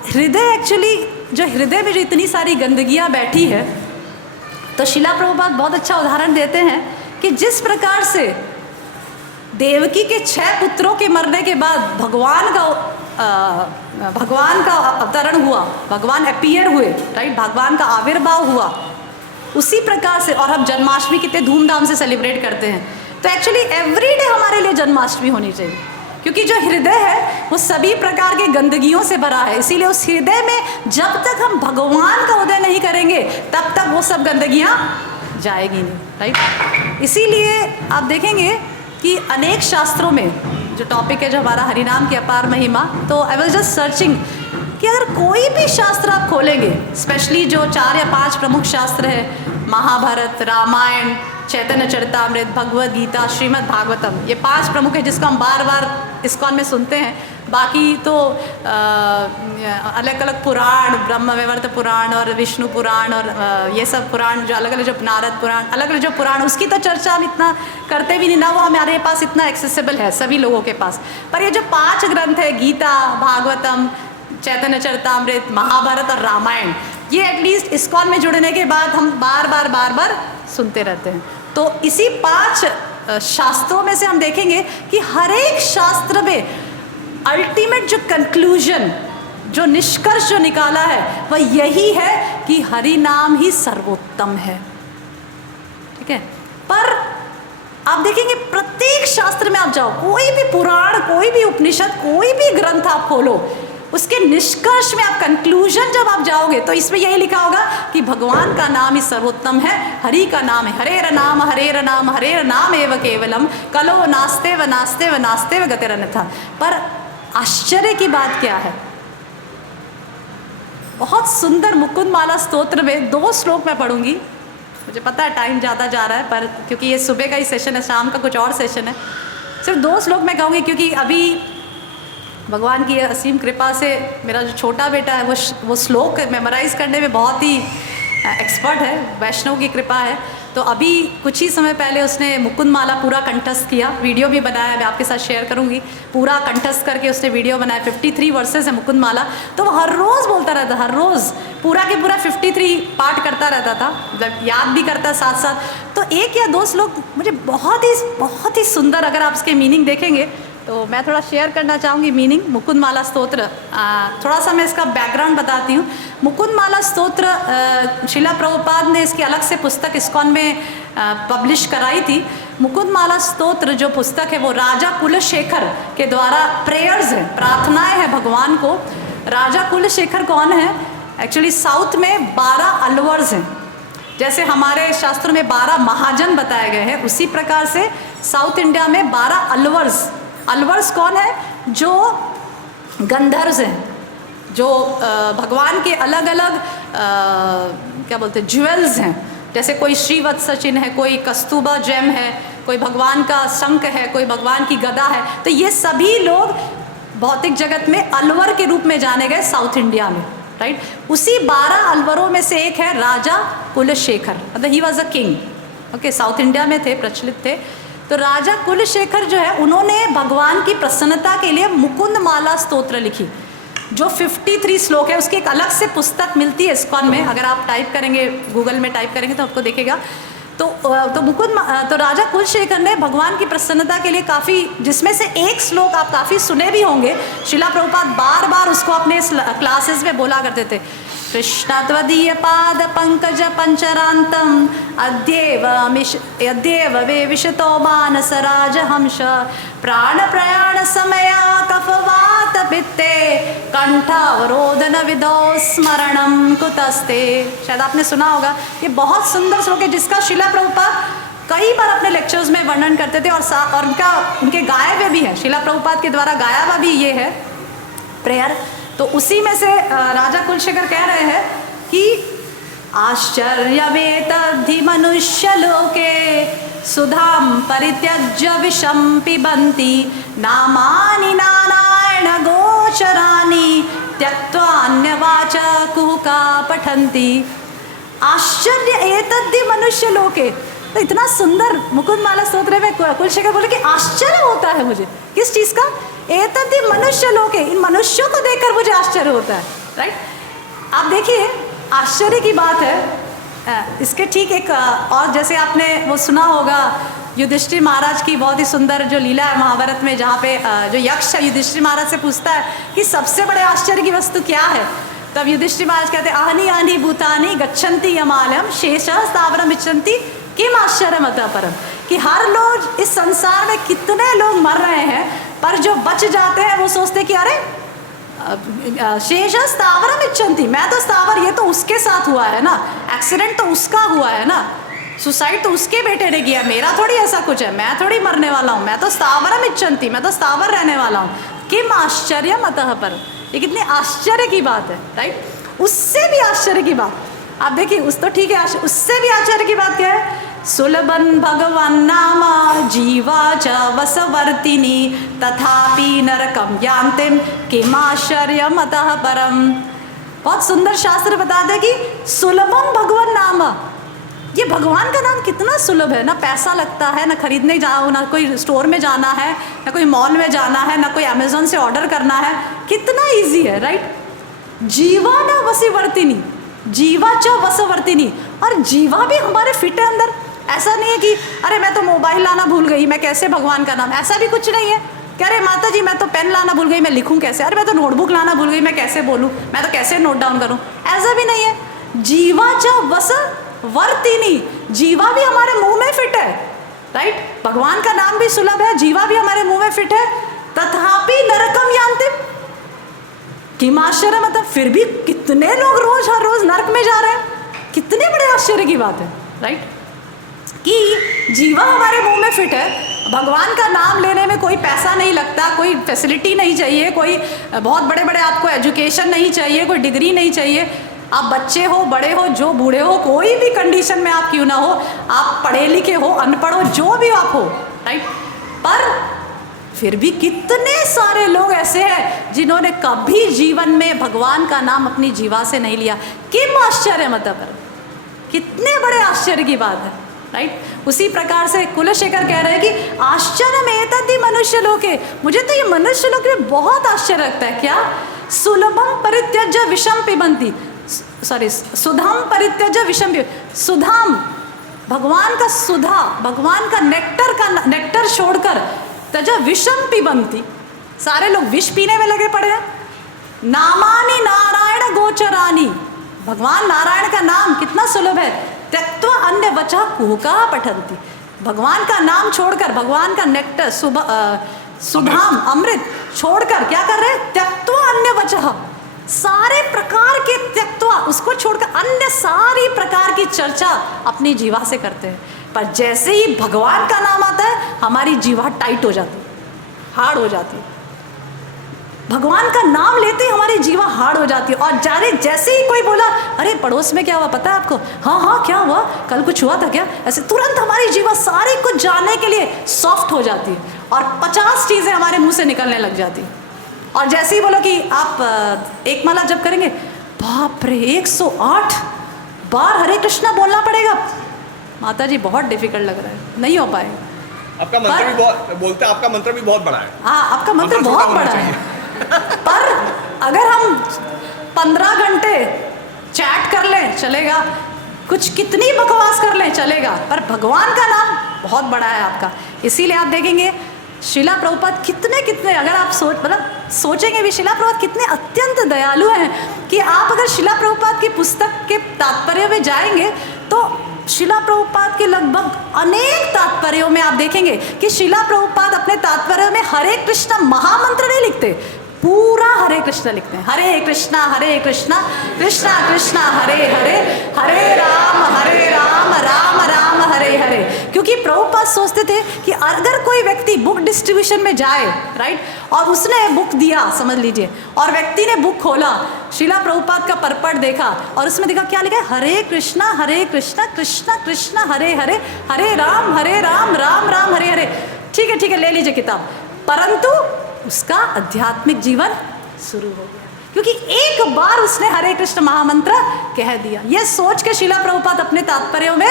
हृदय एक्चुअली जो हृदय में जो इतनी सारी गंदगियाँ बैठी है, तो शिला प्रभुपाद बहुत अच्छा उदाहरण देते हैं कि जिस प्रकार से देवकी के 6 पुत्रों के मरने के बाद भगवान का अवतरण हुआ, भगवान अपीयर हुए, राइट, भगवान का आविर्भाव हुआ, उसी प्रकार से, और हम जन्माष्टमी कितने धूमधाम से सेलिब्रेट करते हैं। तो एक्चुअली एवरीडे हमारे लिए जन्माष्टमी होनी चाहिए, क्योंकि जो हृदय है वो सभी प्रकार की गंदगियों से भरा है। इसीलिए उस हृदय में जब तक हम भगवान का उदय नहीं करेंगे तब तक वो सब गंदगियाँ जाएगी नहीं, राइट। इसीलिए आप देखेंगे कि अनेक शास्त्रों में जो टॉपिक है, जो हमारा हरिनाम की अपार महिमा, तो आई वाज जस्ट सर्चिंग कि अगर कोई भी शास्त्र आप खोलेंगे, स्पेशली जो 4 या 5 प्रमुख शास्त्र है, महाभारत, रामायण, चैतन्य चरितामृत, भगवद गीता, श्रीमद् भागवतम, ये 5 प्रमुख है जिसको हम बार बार इस्कॉन में सुनते हैं। बाकी तो अलग अलग पुराण, ब्रह्म वैवर्त पुराण और विष्णु पुराण और ये सब पुराण जो अलग अलग, जो नारद पुराण, अलग अलग जो पुराण, उसकी तो चर्चा हम इतना करते भी नहीं ना, वो हमारे पास इतना एक्सेसिबल है सभी लोगों के पास। पर ये जो 5 ग्रंथ है, गीता, भागवतम, चैतन्य चरितामृत, महाभारत और रामायण, ये एटलीस्ट इस्कॉन में जुड़ने के बाद हम बार बार सुनते रहते हैं। तो इसी 5 शास्त्रों में से हम देखेंगे कि हर एक शास्त्र में अल्टीमेट जो कंक्लूजन, जो निष्कर्ष जो निकाला है वह यही है कि हरि नाम ही सर्वोत्तम है, ठीक है। पर आप देखेंगे प्रत्येक शास्त्र में आप जाओ, कोई भी पुराण, कोई भी उपनिषद, कोई भी ग्रंथ आप खोलो, उसके निष्कर्ष में आप कंक्लूजन जब आप जाओगे तो इसमें यही लिखा होगा कि भगवान का नाम ही सर्वोत्तम है, हरि का नाम है, हरेर नाम हरेर नाम हरेर नाम एव केवलम, कलो नास्ते व नास्ते व नास्ते व गतिरन्यथा। पर आश्चर्य की बात क्या है, बहुत सुंदर मुकुंद माला स्तोत्र में 2 श्लोक मैं पढ़ूंगी। मुझे पता है टाइम ज़्यादा जा रहा है, पर क्योंकि ये सुबह का ही सेशन है, शाम का कुछ और सेशन है, सिर्फ 2 श्लोक मैं कहूँगी, क्योंकि अभी भगवान की असीम कृपा से मेरा जो छोटा बेटा है वो श्लोक मेमोराइज़ करने में बहुत ही एक्सपर्ट है, वैष्णव की कृपा है। तो अभी कुछ ही समय पहले उसने मुकुंद माला पूरा कंठस्थ किया, वीडियो भी बनाया, मैं आपके साथ शेयर करूंगी, पूरा कंठस्थ करके उसने वीडियो बनाया। 53 वर्सेस है मुकुंद माला, तो वो हर रोज़ बोलता रहता, हर रोज़ पूरा के पूरा 53 पाठ करता रहता था, मतलब याद भी करता साथ साथ। तो 1 या 2 श्लोक मुझे बहुत ही सुंदर, अगर आप इसके मीनिंग देखेंगे तो मैं थोड़ा शेयर करना चाहूँगी मीनिंग मुकुंद माला स्तोत्र। थोड़ा सा मैं इसका बैकग्राउंड बताती हूँ। मुकुंद माला स्तोत्र शिला प्रभुपाद ने इसकी अलग से पुस्तक इस्कॉन में पब्लिश कराई थी। मुकुंद माला स्तोत्र जो पुस्तक है वो राजा कुलशेखर के द्वारा प्रेयर्स हैं, प्रार्थनाएं हैं भगवान को। राजा कुलशेखर कौन है? एक्चुअली साउथ में 12 अलवर्स हैं, जैसे हमारे शास्त्रों में 12 महाजन बताए गए हैं, उसी प्रकार से साउथ इंडिया में 12 अलवर्स। अलवर्स कौन है? जो गंधर्व्स हैं, जो भगवान के अलग अलग क्या बोलते हैं ज्वेल्स हैं, जैसे कोई श्रीवत्स चिन्ह है, कोई कस्तूबा जेम है, कोई भगवान का शंख है, कोई भगवान की गदा है। तो ये सभी लोग भौतिक जगत में अलवर के रूप में जाने गए साउथ इंडिया में, राइट। उसी 12 अलवरों में से एक है राजा कुलशेखर, मतलब he was a king, okay, south India में थे, प्रचलित थे। तो राजा कुलशेखर जो है उन्होंने भगवान की प्रसन्नता के लिए मुकुंद माला स्तोत्र लिखी, जो 53 श्लोक है। उसकी एक अलग से पुस्तक मिलती है इस्कॉन में, अगर आप टाइप करेंगे, गूगल में टाइप करेंगे तो आपको दिखेगा। तो राजा कुलशेखर ने भगवान की प्रसन्नता के लिए काफ़ी, जिसमें से एक श्लोक आप काफ़ी सुने भी होंगे, शिला प्रभुपाद बार बार उसको अपने क्लासेस में बोला करते थे। कृष्ण त्वदीय पाद पंकज पंचरांतम अद्येव वे विशतो मानस राजहंस प्राण प्रयाण समया कफवात पित्ते कंठावरोधन विदो स्मरणम कुतस्ते। शायद आपने सुना होगा, ये बहुत सुंदर श्लोक है जिसका शिला प्रभुपाद कई बार अपने लेक्चर्स में वर्णन करते थे, और उनके गाए हुए भी है, शिला प्रभुपाद के द्वारा गाया हुआ भी ये है प्रेयर। तो उसी में से राजा कुलशेखर कह रहे हैं कि आश्चर्यवेतद्धि मनुष्य लोके सुधाम परित्यज्य विषम पिबन्ति नामानि नारायण गोचरानि त्यक्त्वा अन्यवाच कुहुका पठन्ति। आश्चर्य एतद्धि मनुष्य लोके, तो इतना सुंदर मुकुंद माला स्तोत्र में कुलशेखर बोले कि आश्चर्य होता है मुझे, किस चीज़ का? एतद्धि मनुष्य लोके, इन मनुष्यों को देखकर मुझे आश्चर्य होता है। राइट। आप देखिए आश्चर्य की बात है, इसके ठीक एक और जैसे आपने वो सुना होगा युधिष्ठिर महाराज की बहुत ही सुंदर जो लीला है महाभारत में, जहाँ पे जो यक्ष युधिष्ठिर महाराज से पूछता है कि सबसे बड़े आश्चर्य की वस्तु क्या है, तब युधिष्ठिर महाराज कहते हैं आहनि आहनि भूतानि गच्छन्ति यमालयम शेषः स्थावरम इच्छन्ति किम आश्चर्यम अतः परम, कि हर लोग इस संसार में कितने लोग मर रहे हैं, पर जो बच जाते हैं वो सोचते हैं कि अरे शेष स्थावरम इच्छन्ति, मैं तो स्थावर, ये तो उसके साथ हुआ है ना, एक्सीडेंट तो उसका हुआ है ना, सुसाइड तो उसके बेटे ने किया, मेरा थोड़ी ऐसा कुछ है, मैं थोड़ी मरने वाला हूँ, मैं तो स्थावरम इच्छन्ति, मैं तो स्थावर रहने वाला हूँ, किम आश्चर्यम अतः परम, ये कितनी आश्चर्य की बात है, राइट। उससे भी आश्चर्य की बात आप देखिए, उस तो ठीक है, उससे भी आश्चर्य की बात क्या है, सुलभन भगवान नाम जीवा च वसवर्तिनी तथापि नरकम यान्तिम किमाश्चर्यम अतः परम। बहुत सुंदर शास्त्र बताते हैं कि सुलभम भगवान नाम, ये भगवान का नाम कितना सुलभ है, ना पैसा लगता है, ना खरीदने जाओ, ना कोई स्टोर में जाना है, ना कोई मॉल में जाना है, ना कोई अमेजोन से ऑर्डर करना है, कितना इजी है, राइट। जीवा न वसीवर्तिनी, जीवा च वसवर्तिनी, और जीवा भी हमारे फिट है अंदर, ऐसा नहीं है कि अरे मैं तो मोबाइल लाना भूल गई, मैं कैसे भगवान का नाम, ऐसा भी कुछ नहीं है कि अरे माता जी मैं तो पेन लाना भूल गई, मैं लिखूं कैसे, अरे मैं तो नोटबुक लाना भूल गई, मैं कैसे बोलूं, मैं तो कैसे नोट डाउन करूं, ऐसा भी नहीं है। जीवा च वसवर्तिनी, जीवा भी हमारे मुंह में फिट है, राइट, भगवान का नाम भी सुलभ है, जीवा भी हमारे मुंह में फिट है, तथापि नरकम यान्तिम किम आश्चर्य, मतलब फिर भी कितने लोग रोज हर रोज नरक में जा रहे हैं, कितने बड़े आश्चर्य की बात है, राइट, कि जीवा हमारे मुंह में फिट है, भगवान का नाम लेने में कोई पैसा नहीं लगता, कोई फैसिलिटी नहीं चाहिए, कोई बहुत बड़े बड़े आपको एजुकेशन नहीं चाहिए, कोई डिग्री नहीं चाहिए, आप बच्चे हो बड़े हो जो बूढ़े हो, कोई भी कंडीशन में आप क्यों ना हो, आप पढ़े लिखे हो अनपढ़ हो, जो भी आप हो, राइट, पर फिर भी कितने सारे लोग ऐसे हैं जिन्होंने कभी जीवन में भगवान का नाम अपनी जीवा से नहीं लिया, किम आश्चर्य, मतलब कितने बड़े आश्चर्य की बात है, राइट। उसी प्रकार से कुलशेखर कह रहे हैं कि आश्चर्य में एतद्धि मनुष्य लोके, मुझे तो ये मनुष्य लोक में बहुत आश्चर्य लगता है, क्या सुलभम परित्यज्य विषम पिबंती, सॉरी सुधाम परित्यज्य विषम पिबंती, सुधाम भगवान का सुधा, भगवान का नेक्टर छोड़कर तज विषम पिबंती, सारे लोग विष पीने में लगे पड़े हैं। नामानि नारायण गोचरानी, भगवान नारायण का नाम कितना सुलभ है, त्यक्त्वा अन्य वचः कुहुका पठन्ति, भगवान का नाम छोड़कर, भगवान का नेक्टर सुधाम अमृत छोड़कर क्या कर रहे हैं, त्यक्त्वा अन्य वचः, सारे प्रकार के त्यक्त्वा, उसको छोड़कर अन्य सारी प्रकार की चर्चा अपनी जीवा से करते हैं, पर जैसे ही भगवान का नाम आता है हमारी जीवा टाइट हो जाती है, हार्ड हो जाती है, भगवान का नाम लेते ही हमारी जीवा हार्ड हो जाती है, और जाने जैसे ही कोई बोला अरे पड़ोस में क्या हुआ पता है आपको, हाँ हाँ क्या हुआ, कल कुछ हुआ था क्या, ऐसे तुरंत हमारी जीवा सारे कुछ जानने के लिए सॉफ्ट हो जाती है, और 50 चीज़ें हमारे मुंह से निकलने लग जाती है, और जैसे ही बोलो कि आप एक माला जब करेंगे, बाप रे 108 बार हरे कृष्णा बोलना पड़ेगा, माता जी बहुत डिफिकल्ट लग रहा है, नहीं हो पाएगा। आपका मंत्र भी बहुत बोलते हैं, आपका मंत्र भी बहुत बड़ा है, हाँ आपका मंत्र बहुत बड़ा है, पर अगर हम 15 घंटे चैट कर लें चलेगा, कुछ कितनी बकवास कर लें चलेगा, पर भगवान का नाम बहुत बड़ा है आपका। इसीलिए आप देखेंगे शिला प्रभुपाद कितने अगर आप सोचेंगे भी, शिला प्रभुपाद कितने अत्यंत दयालु हैं कि आप अगर शिला प्रभुपाद की पुस्तक के तात्पर्य में जाएंगे तो शिला प्रभुपाद के लगभग अनेक तात्पर्यों में आप देखेंगे कि शिला प्रभुपाद अपने तात्पर्य में हरे कृष्ण महामंत्र नहीं लिखते, पूरा हरे कृष्ण लिखते हैं, हरे कृष्णा कृष्णा कृष्णा हरे हरे, हरे राम राम राम हरे हरे, क्योंकि प्रभुपाद सोचते थे कि अगर कोई व्यक्ति बुक डिस्ट्रीब्यूशन में जाए, राइट, और उसने बुक दिया समझ लीजिए, और व्यक्ति ने बुक खोला, शिला प्रभुपाद का परपट देखा और उसमें देखा क्या लिखा है, हरे कृष्णा कृष्णा कृष्णा हरे हरे, हरे राम राम राम हरे हरे, ठीक है ले लीजिए किताब, परंतु उसका आध्यात्मिक जीवन शुरू हो गया, क्योंकि एक बार उसने हरे कृष्ण महामंत्र कह दिया। यह सोच के शिला प्रभुपाद अपने तात्पर्यों में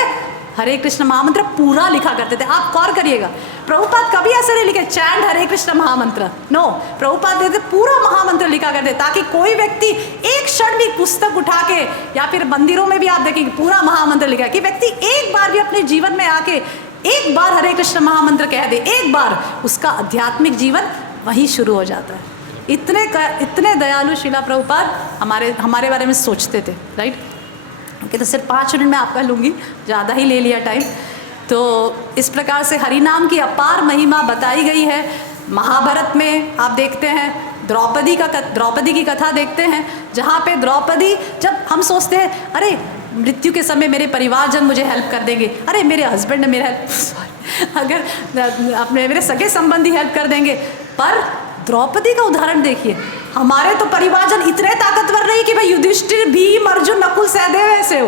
हरे कृष्ण महामंत्र पूरा लिखा करते थे। आप गौर करिएगा, प्रभुपाद कभी ऐसे नहीं लिखे चैंट हरे कृष्ण महामंत्र, नो, प्रभुपाद देते पूरा महामंत्र लिखा करते ताकि कोई व्यक्ति एक क्षण भी पुस्तक उठा के, या फिर मंदिरों में भी आप देखेंगे पूरा महामंत्र लिखा है, कि व्यक्ति एक बार भी अपने जीवन में आके एक बार हरे कृष्ण महामंत्र कह दे, एक बार, उसका आध्यात्मिक जीवन वहीं शुरू हो जाता है। इतने दयालु शिला प्रभुपाद हमारे बारे में सोचते थे, राइट। ओके, तो सिर्फ 5 मिनट में आपका लूँगी, ज़्यादा ही ले लिया टाइम। तो इस प्रकार से हरि नाम की अपार महिमा बताई गई है। महाभारत में आप देखते हैं द्रौपदी की कथा देखते हैं, जहाँ पे द्रौपदी, जब हम सोचते हैं अरे मृत्यु के समय मेरे परिवारजन मुझे हेल्प कर देंगे, अरे मेरे हस्बैंड ने मेरा हेल्प अगर अपने मेरे सगे संबंधी हेल्प कर देंगे, पर द्रौपदी का उदाहरण देखिए। हमारे तो परिवारजन इतने ताकतवर नहीं कि भाई युधिष्ठिर, भीम, अर्जुन, नकुल, सहदेव ऐसे हो,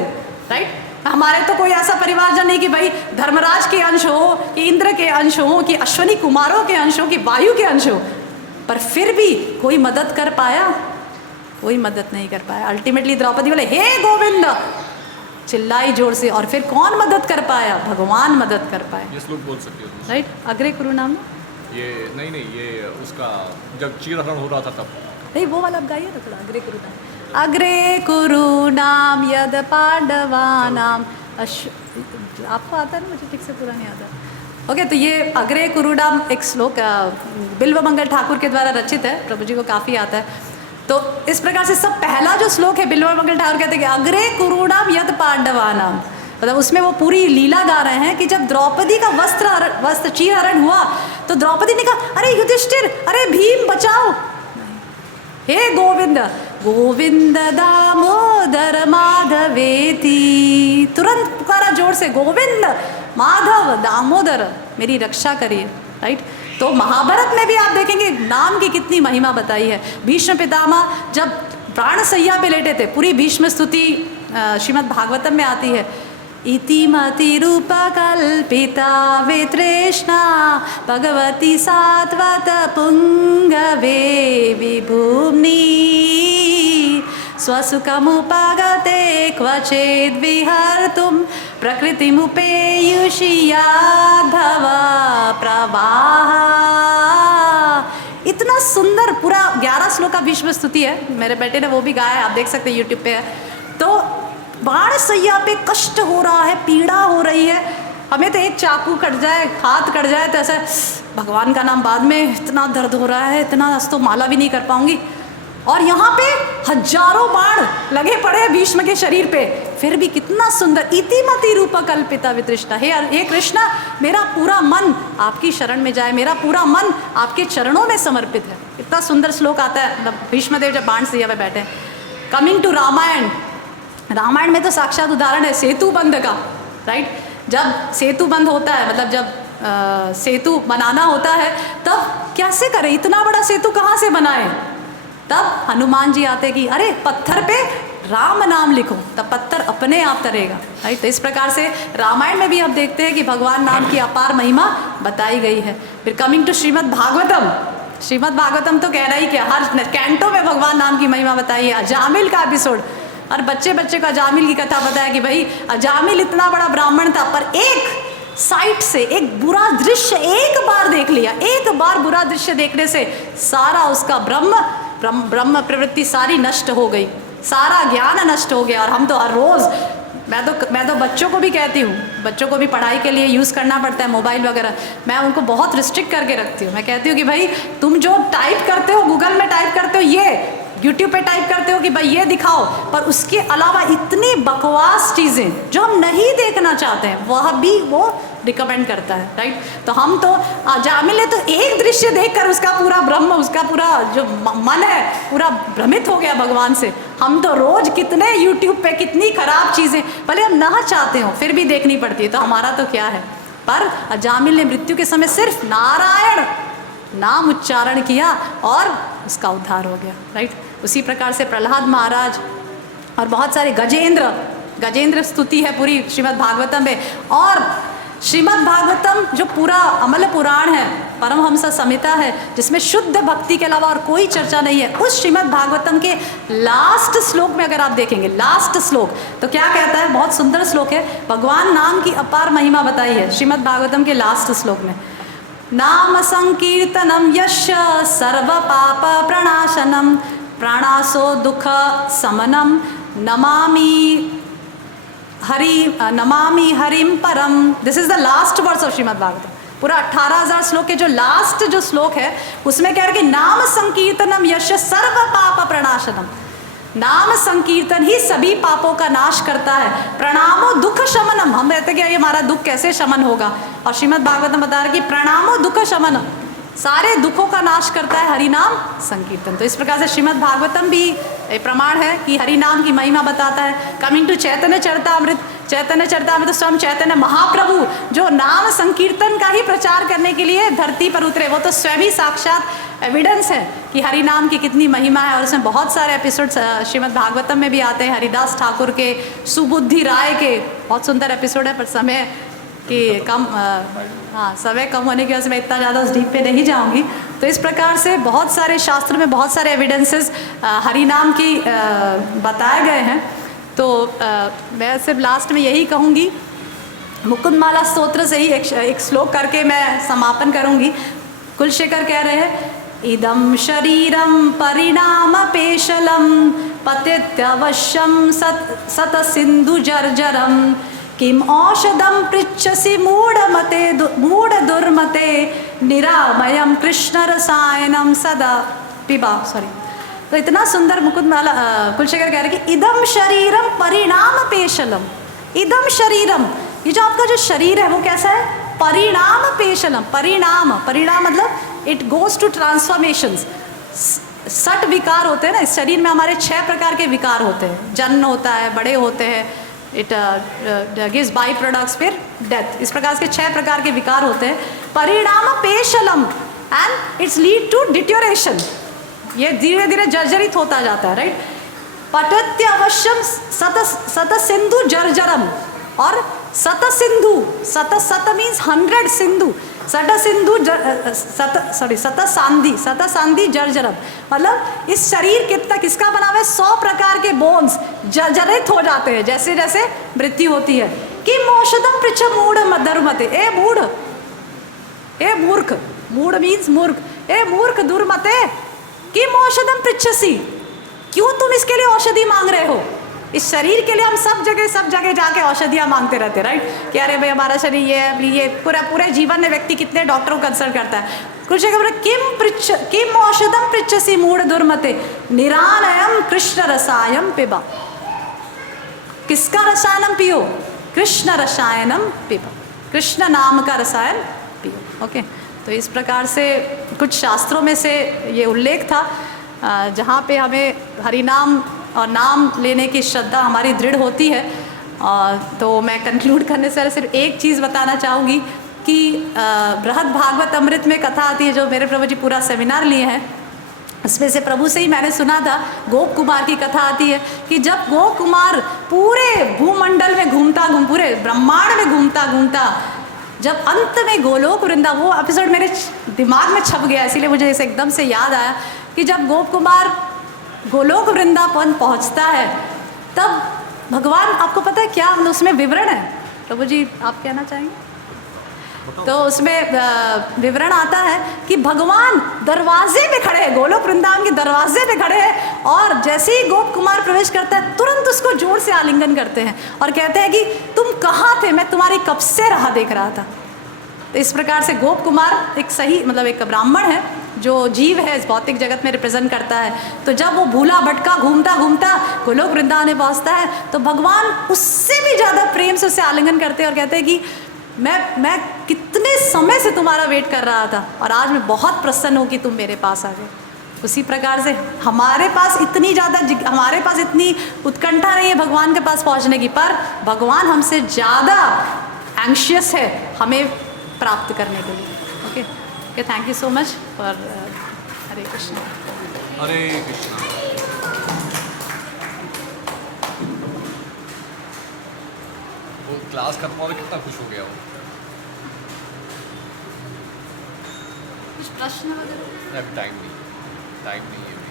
राइट। हमारे तो कोई ऐसा परिवारजन नहीं कि भाई धर्मराज के अंश हो, कि इंद्र के अंश हो, कि अश्वनी कुमारों के अंश हो, कि वायु के अंश हो, पर फिर भी कोई मदद कर पाया? कोई मदद नहीं कर पाया। अल्टीमेटली द्रौपदी बोले हे गोविंद, चिल्लाई जोर से, और फिर कौन मदद कर पाया? भगवान मदद कर पाए। ये श्लोक बोल सकते हो, राइट। अग्रे कुरु नाम, ये नहीं, ये उसका जब चीरहरण हो रहा था तब, नहीं वो वाला आप गाइए ना थोड़ा। अग्रे कुरु नाम, अग्रे कुरु नाम यद पांडवानाम आपको आता है ना, मुझे ठीक से पूरा नहीं आता। ओके, तो ये अग्रे कुरु नाम एक श्लोक बिल्व मंगल ठाकुर के द्वारा रचित है, प्रभु जी को काफ़ी आता है। तो इस प्रकार से सब पहला जो श्लोक है, बिल्व मंगल ठाकुर कहते हैं कि अग्रे कुरु नाम यद पांडवानाम, मतलब उसमें वो पूरी लीला गा रहे हैं कि जब द्रौपदी का वस्त्र चीरहरण हुआ तो द्रौपदी ने कहा अरे युधिष्ठिर, अरे भीम बचाओ, हे गोविंद, गोविंद दामोदर माधवेति, तुरंत पुकारा जोर से, गोविंद, माधव, दामोदर, मेरी रक्षा करिए, राइट। तो महाभारत में भी आप देखेंगे नाम की कितनी महिमा बताई है। भीष्म पितामह जब प्राण सैया पे लेटे थे, पूरी भीष्म स्तुति श्रीमद् भागवतम में आती है, इति मति रूप कल्पिता वितृष्णा भगवती सात्वत पुंगवे विभूम्नि स्वसुखमुपगते क्वचिद् विहर्तुं प्रकृतिमुपेयुषि याद्धव प्रवाह। इतना सुंदर पूरा 11 श्लोक का भीष्म स्तुति है, मेरे बेटे ने वो भी गाया है, आप देख सकते हैं यूट्यूब पे है। तो बाण सैया पे कष्ट हो रहा है, पीड़ा हो रही है, हमें तो एक चाकू कट जाए, हाथ कट जाए तो ऐसा भगवान का नाम बाद में, इतना दर्द हो रहा है, इतना तो माला भी नहीं कर पाऊंगी, और यहाँ पे हजारों बाण लगे पड़े हैं भीष्म के शरीर पे, फिर भी कितना सुंदर, इति मति रूप कल्पिता वितृष्णा, हे कृष्ण, मेरा पूरा मन आपकी शरण में जाए, मेरा पूरा मन आपके चरणों में समर्पित है। इतना सुंदर श्लोक आता है भीष्मदेव जब बाण सैया पे बैठे। कमिंग टू रामायण, रामायण में तो साक्षात उदाहरण है सेतु बंध का, राइट। जब सेतु बंध होता है, मतलब जब सेतु बनाना होता है, तब कैसे करें, इतना बड़ा सेतु कहाँ से बनाए? तब हनुमान जी आते कि अरे पत्थर पे राम नाम लिखो, तब पत्थर अपने आप तरेगा, राइट। तो इस प्रकार से रामायण में भी हम देखते हैं कि भगवान नाम की अपार महिमा बताई गई है। फिर कमिंग टू श्रीमद् भागवतम, श्रीमद् भागवतम तो कहना ही क्या, हर कैंटो में भगवान नाम की महिमा बताई है। अजामिल का एपिसोड, और बच्चे को अजामिल की कथा बताया कि भाई अजामिल इतना बड़ा ब्राह्मण था, पर एक साइट से एक बुरा दृश्य एक बार देख लिया, एक बार बुरा दृश्य देखने से सारा उसका ब्रह्म प्रवृत्ति सारी नष्ट हो गई, सारा ज्ञान नष्ट हो गया। और हम तो हर रोज़, मैं तो बच्चों को भी कहती हूँ, बच्चों को भी पढ़ाई के लिए यूज़ करना पड़ता है मोबाइल वगैरह, मैं उनको बहुत रिस्ट्रिक्ट करके रखती हूँ। मैं कहती हूँ कि भाई तुम जो टाइप करते हो, गूगल में टाइप करते हो, ये यूट्यूब पे टाइप करते हो कि भाई ये दिखाओ, पर उसके अलावा इतनी बकवास चीज़ें जो हम नहीं देखना चाहते हैं वह भी वो रिकमेंड करता है, राइट। तो हम तो अजामिल ने तो एक दृश्य देखकर उसका पूरा ब्रह्म, उसका पूरा जो मन है पूरा भ्रमित हो गया भगवान से। हम तो रोज कितने यूट्यूब पे कितनी खराब चीज़ें भले हम ना चाहते हो फिर भी देखनी पड़ती है, तो हमारा तो क्या है। पर अजामिल ने मृत्यु के समय सिर्फ नारायण नाम उच्चारण किया और उसका उद्धार हो गया, राइट। उसी प्रकार से प्रहलाद महाराज और बहुत सारे गजेंद्र स्तुति है पूरी श्रीमद् भागवतम में, और श्रीमद् भागवतम जो पूरा अमल पुराण है, परमहंस संहिता है, जिसमें शुद्ध भक्ति के अलावा और कोई चर्चा नहीं है, उस श्रीमद् भागवतम के लास्ट श्लोक में अगर आप देखेंगे, लास्ट श्लोक तो क्या कहता है, बहुत सुंदर श्लोक है, भगवान नाम की अपार महिमा बताई है श्रीमद् भागवतम के लास्ट श्लोक में। नाम संकीर्तनम यश सर्व पाप प्रणाशनम प्राणासो दुख समनम नमामि हरिम परम। This is the last verse of Shrimad Bhagavatam. पूरा 18,000 श्लोक के जो लास्ट जो श्लोक है उसमें कह रहे कि नाम संकीर्तनम यश सर्व पाप प्रणाशनम। नाम संकीर्तन ही सभी पापों का नाश करता है। प्रणामो दुख शमनम, हम कहते हैं कि ये हमारा दुख कैसे शमन होगा, और श्रीमद् भागवतम बता रहे कि प्रणामो दुख शमनम, सारे दुखों का नाश करता है हरिनाम संकीर्तन। तो इस प्रकार से श्रीमद् भागवतम भी एक प्रमाण है कि हरिनाम की महिमा बताता है। कमिंग टू चैतन्य चरितामृत, चैतन्य चरितामृत स्वयं चैतन्य महाप्रभु जो नाम संकीर्तन का ही प्रचार करने के लिए धरती पर उतरे, वो तो स्वयं ही साक्षात एविडेंस है कि हरिनाम की कितनी महिमा है। और उसमें बहुत सारे एपिसोड श्रीमद् भागवतम में भी आते हैं, हरिदास ठाकुर के, सुबुद्धि राय के, बहुत सुंदर एपिसोड है, पर समय कि कम समय कम होने की वजह से मैं इतना ज़्यादा उस डीप पे नहीं जाऊंगी। तो इस प्रकार से बहुत सारे शास्त्र में बहुत सारे एविडेंसेस हरिनाम की बताए गए हैं। तो मैं सिर्फ लास्ट में यही कहूँगी, मुकुंदमाला स्तोत्र से ही एक श्लोक करके मैं समापन करूँगी। कुलशेखर कह रहे हैं, इदम शरीरम परिणाम पेशलम पतित्यवश्यम सत सिंधु जर्जरम किम औषधम पृच्छसि मूढ़ दुर्मते निरामयम कृष्ण रसायनम सदा पिबा। सॉरी, तो इतना सुंदर मुकुंदमाला कुलशेखर कह रहे हैं कि इदम शरीरम परिणाम पेशलम। इदम शरीरम, ये जो आपका जो शरीर है वो कैसा है, परिणाम पेशलम। परिणाम मतलब इट गोज टू ट्रांसफॉर्मेशंस। 60 विकार होते हैं ना इस शरीर में, हमारे 6 प्रकार के विकार होते हैं। जन्म होता है, बड़े होते हैं, इट गिव्स बाई प्रोडक्ट्स, फिर डेथ। इस प्रकार के 6 प्रकार के विकार होते हैं। परिणाम पेशलम एंड इट्स लीड टू डिट्योरेशन, ये धीरे धीरे जर्जरित होता जाता है, राइट। पतत्य अवश्यम सत सिंधु जर्जरम, और सत सिंधु, सत मीन्स 100 सिंधु, सत सांधी जर्जरम, मतलब इस शरीर कितना किसका बना हुआ है, 100 प्रकार के बोन्स जर्जरित हो जाते हैं जैसे जैसे मृत्यु होती है। कि औषधम पृच्छ मूढ़ मदरुमते, ए मूर्ख, मूढ़ मीन्स मूर्ख, ए मूर्ख दुर्मते किम औषधम पृच्छसि, क्यों तुम इसके लिए औषधि मांग रहे हो। इस शरीर के लिए हम सब जगह जाके औषधियाँ मांगते रहते हैं, राइट, कि अरे भाई हमारा शरीर ये पूरे जीवन में व्यक्ति कितने डॉक्टरों को कंसल्ट करता है। कुछ जगह किम औषधम पृच्छसि मूढ़ दुर्मते निरानयम कृष्ण रसायनम पिबा। किसका रसायनम पियो, कृष्ण रसायनम पिबा, कृष्ण नाम का रसायन पियो। ओके, तो इस प्रकार से कुछ शास्त्रों में से ये उल्लेख था जहाँ पे हमें हरिनाम और नाम लेने की श्रद्धा हमारी दृढ़ होती है। तो मैं कंक्लूड करने से सिर्फ एक चीज़ बताना चाहूँगी कि बृहद भागवत अमृत में कथा आती है, जो मेरे प्रभु जी पूरा सेमिनार लिए हैं, उसमें से प्रभु से ही मैंने सुना था, गोप कुमार की कथा आती है कि जब गोप कुमार पूरे भूमंडल में पूरे ब्रह्मांड में घूमता जब अंत में गोलोक वृंदावन, वो एपिसोड मेरे दिमाग में छप गया, इसीलिए मुझे इसे एकदम से याद आया कि जब गोप कुमार गोलोक वृंदावन पहुंचता है तब भगवान, आपको पता है क्या उसमें विवरण है, प्रभु जी आप कहना चाहेंगे। तो उसमें विवरण आता है कि भगवान दरवाजे पे खड़े हैं, गोलोक वृंदावन के दरवाजे पे खड़े हैं, और जैसे ही गोप कुमार प्रवेश करता है तुरंत उसको जोर से आलिंगन करते हैं और कहते हैं कि तुम कहाँ थे, मैं तुम्हारी कब से राह देख रहा था। तो इस प्रकार से गोप कुमार एक सही मतलब एक ब्राह्मण है जो जीव है इस भौतिक जगत में रिप्रेजेंट करता है। तो जब वो भूला भटका घूमता गोलोक वृंदावन में पहुँचता है तो भगवान उससे भी ज़्यादा प्रेम से उसे आलिंगन करते हैं और कहते हैं कि मैं कितने समय से तुम्हारा वेट कर रहा था और आज मैं बहुत प्रसन्न हूँ कि तुम मेरे पास आ गए। उसी प्रकार से हमारे पास इतनी उत्कंठा नहीं है भगवान के पास पहुँचने की, पर भगवान हमसे ज़्यादा एंशियस है हमें प्राप्त करने के लिए। Okay, thank you so much for Hare Krishna. Hare Krishna. वो क्लास खत्म हो गया, कितना खुश हो गया वो। कुछ प्रश्न वगैरह? टाइम नहीं है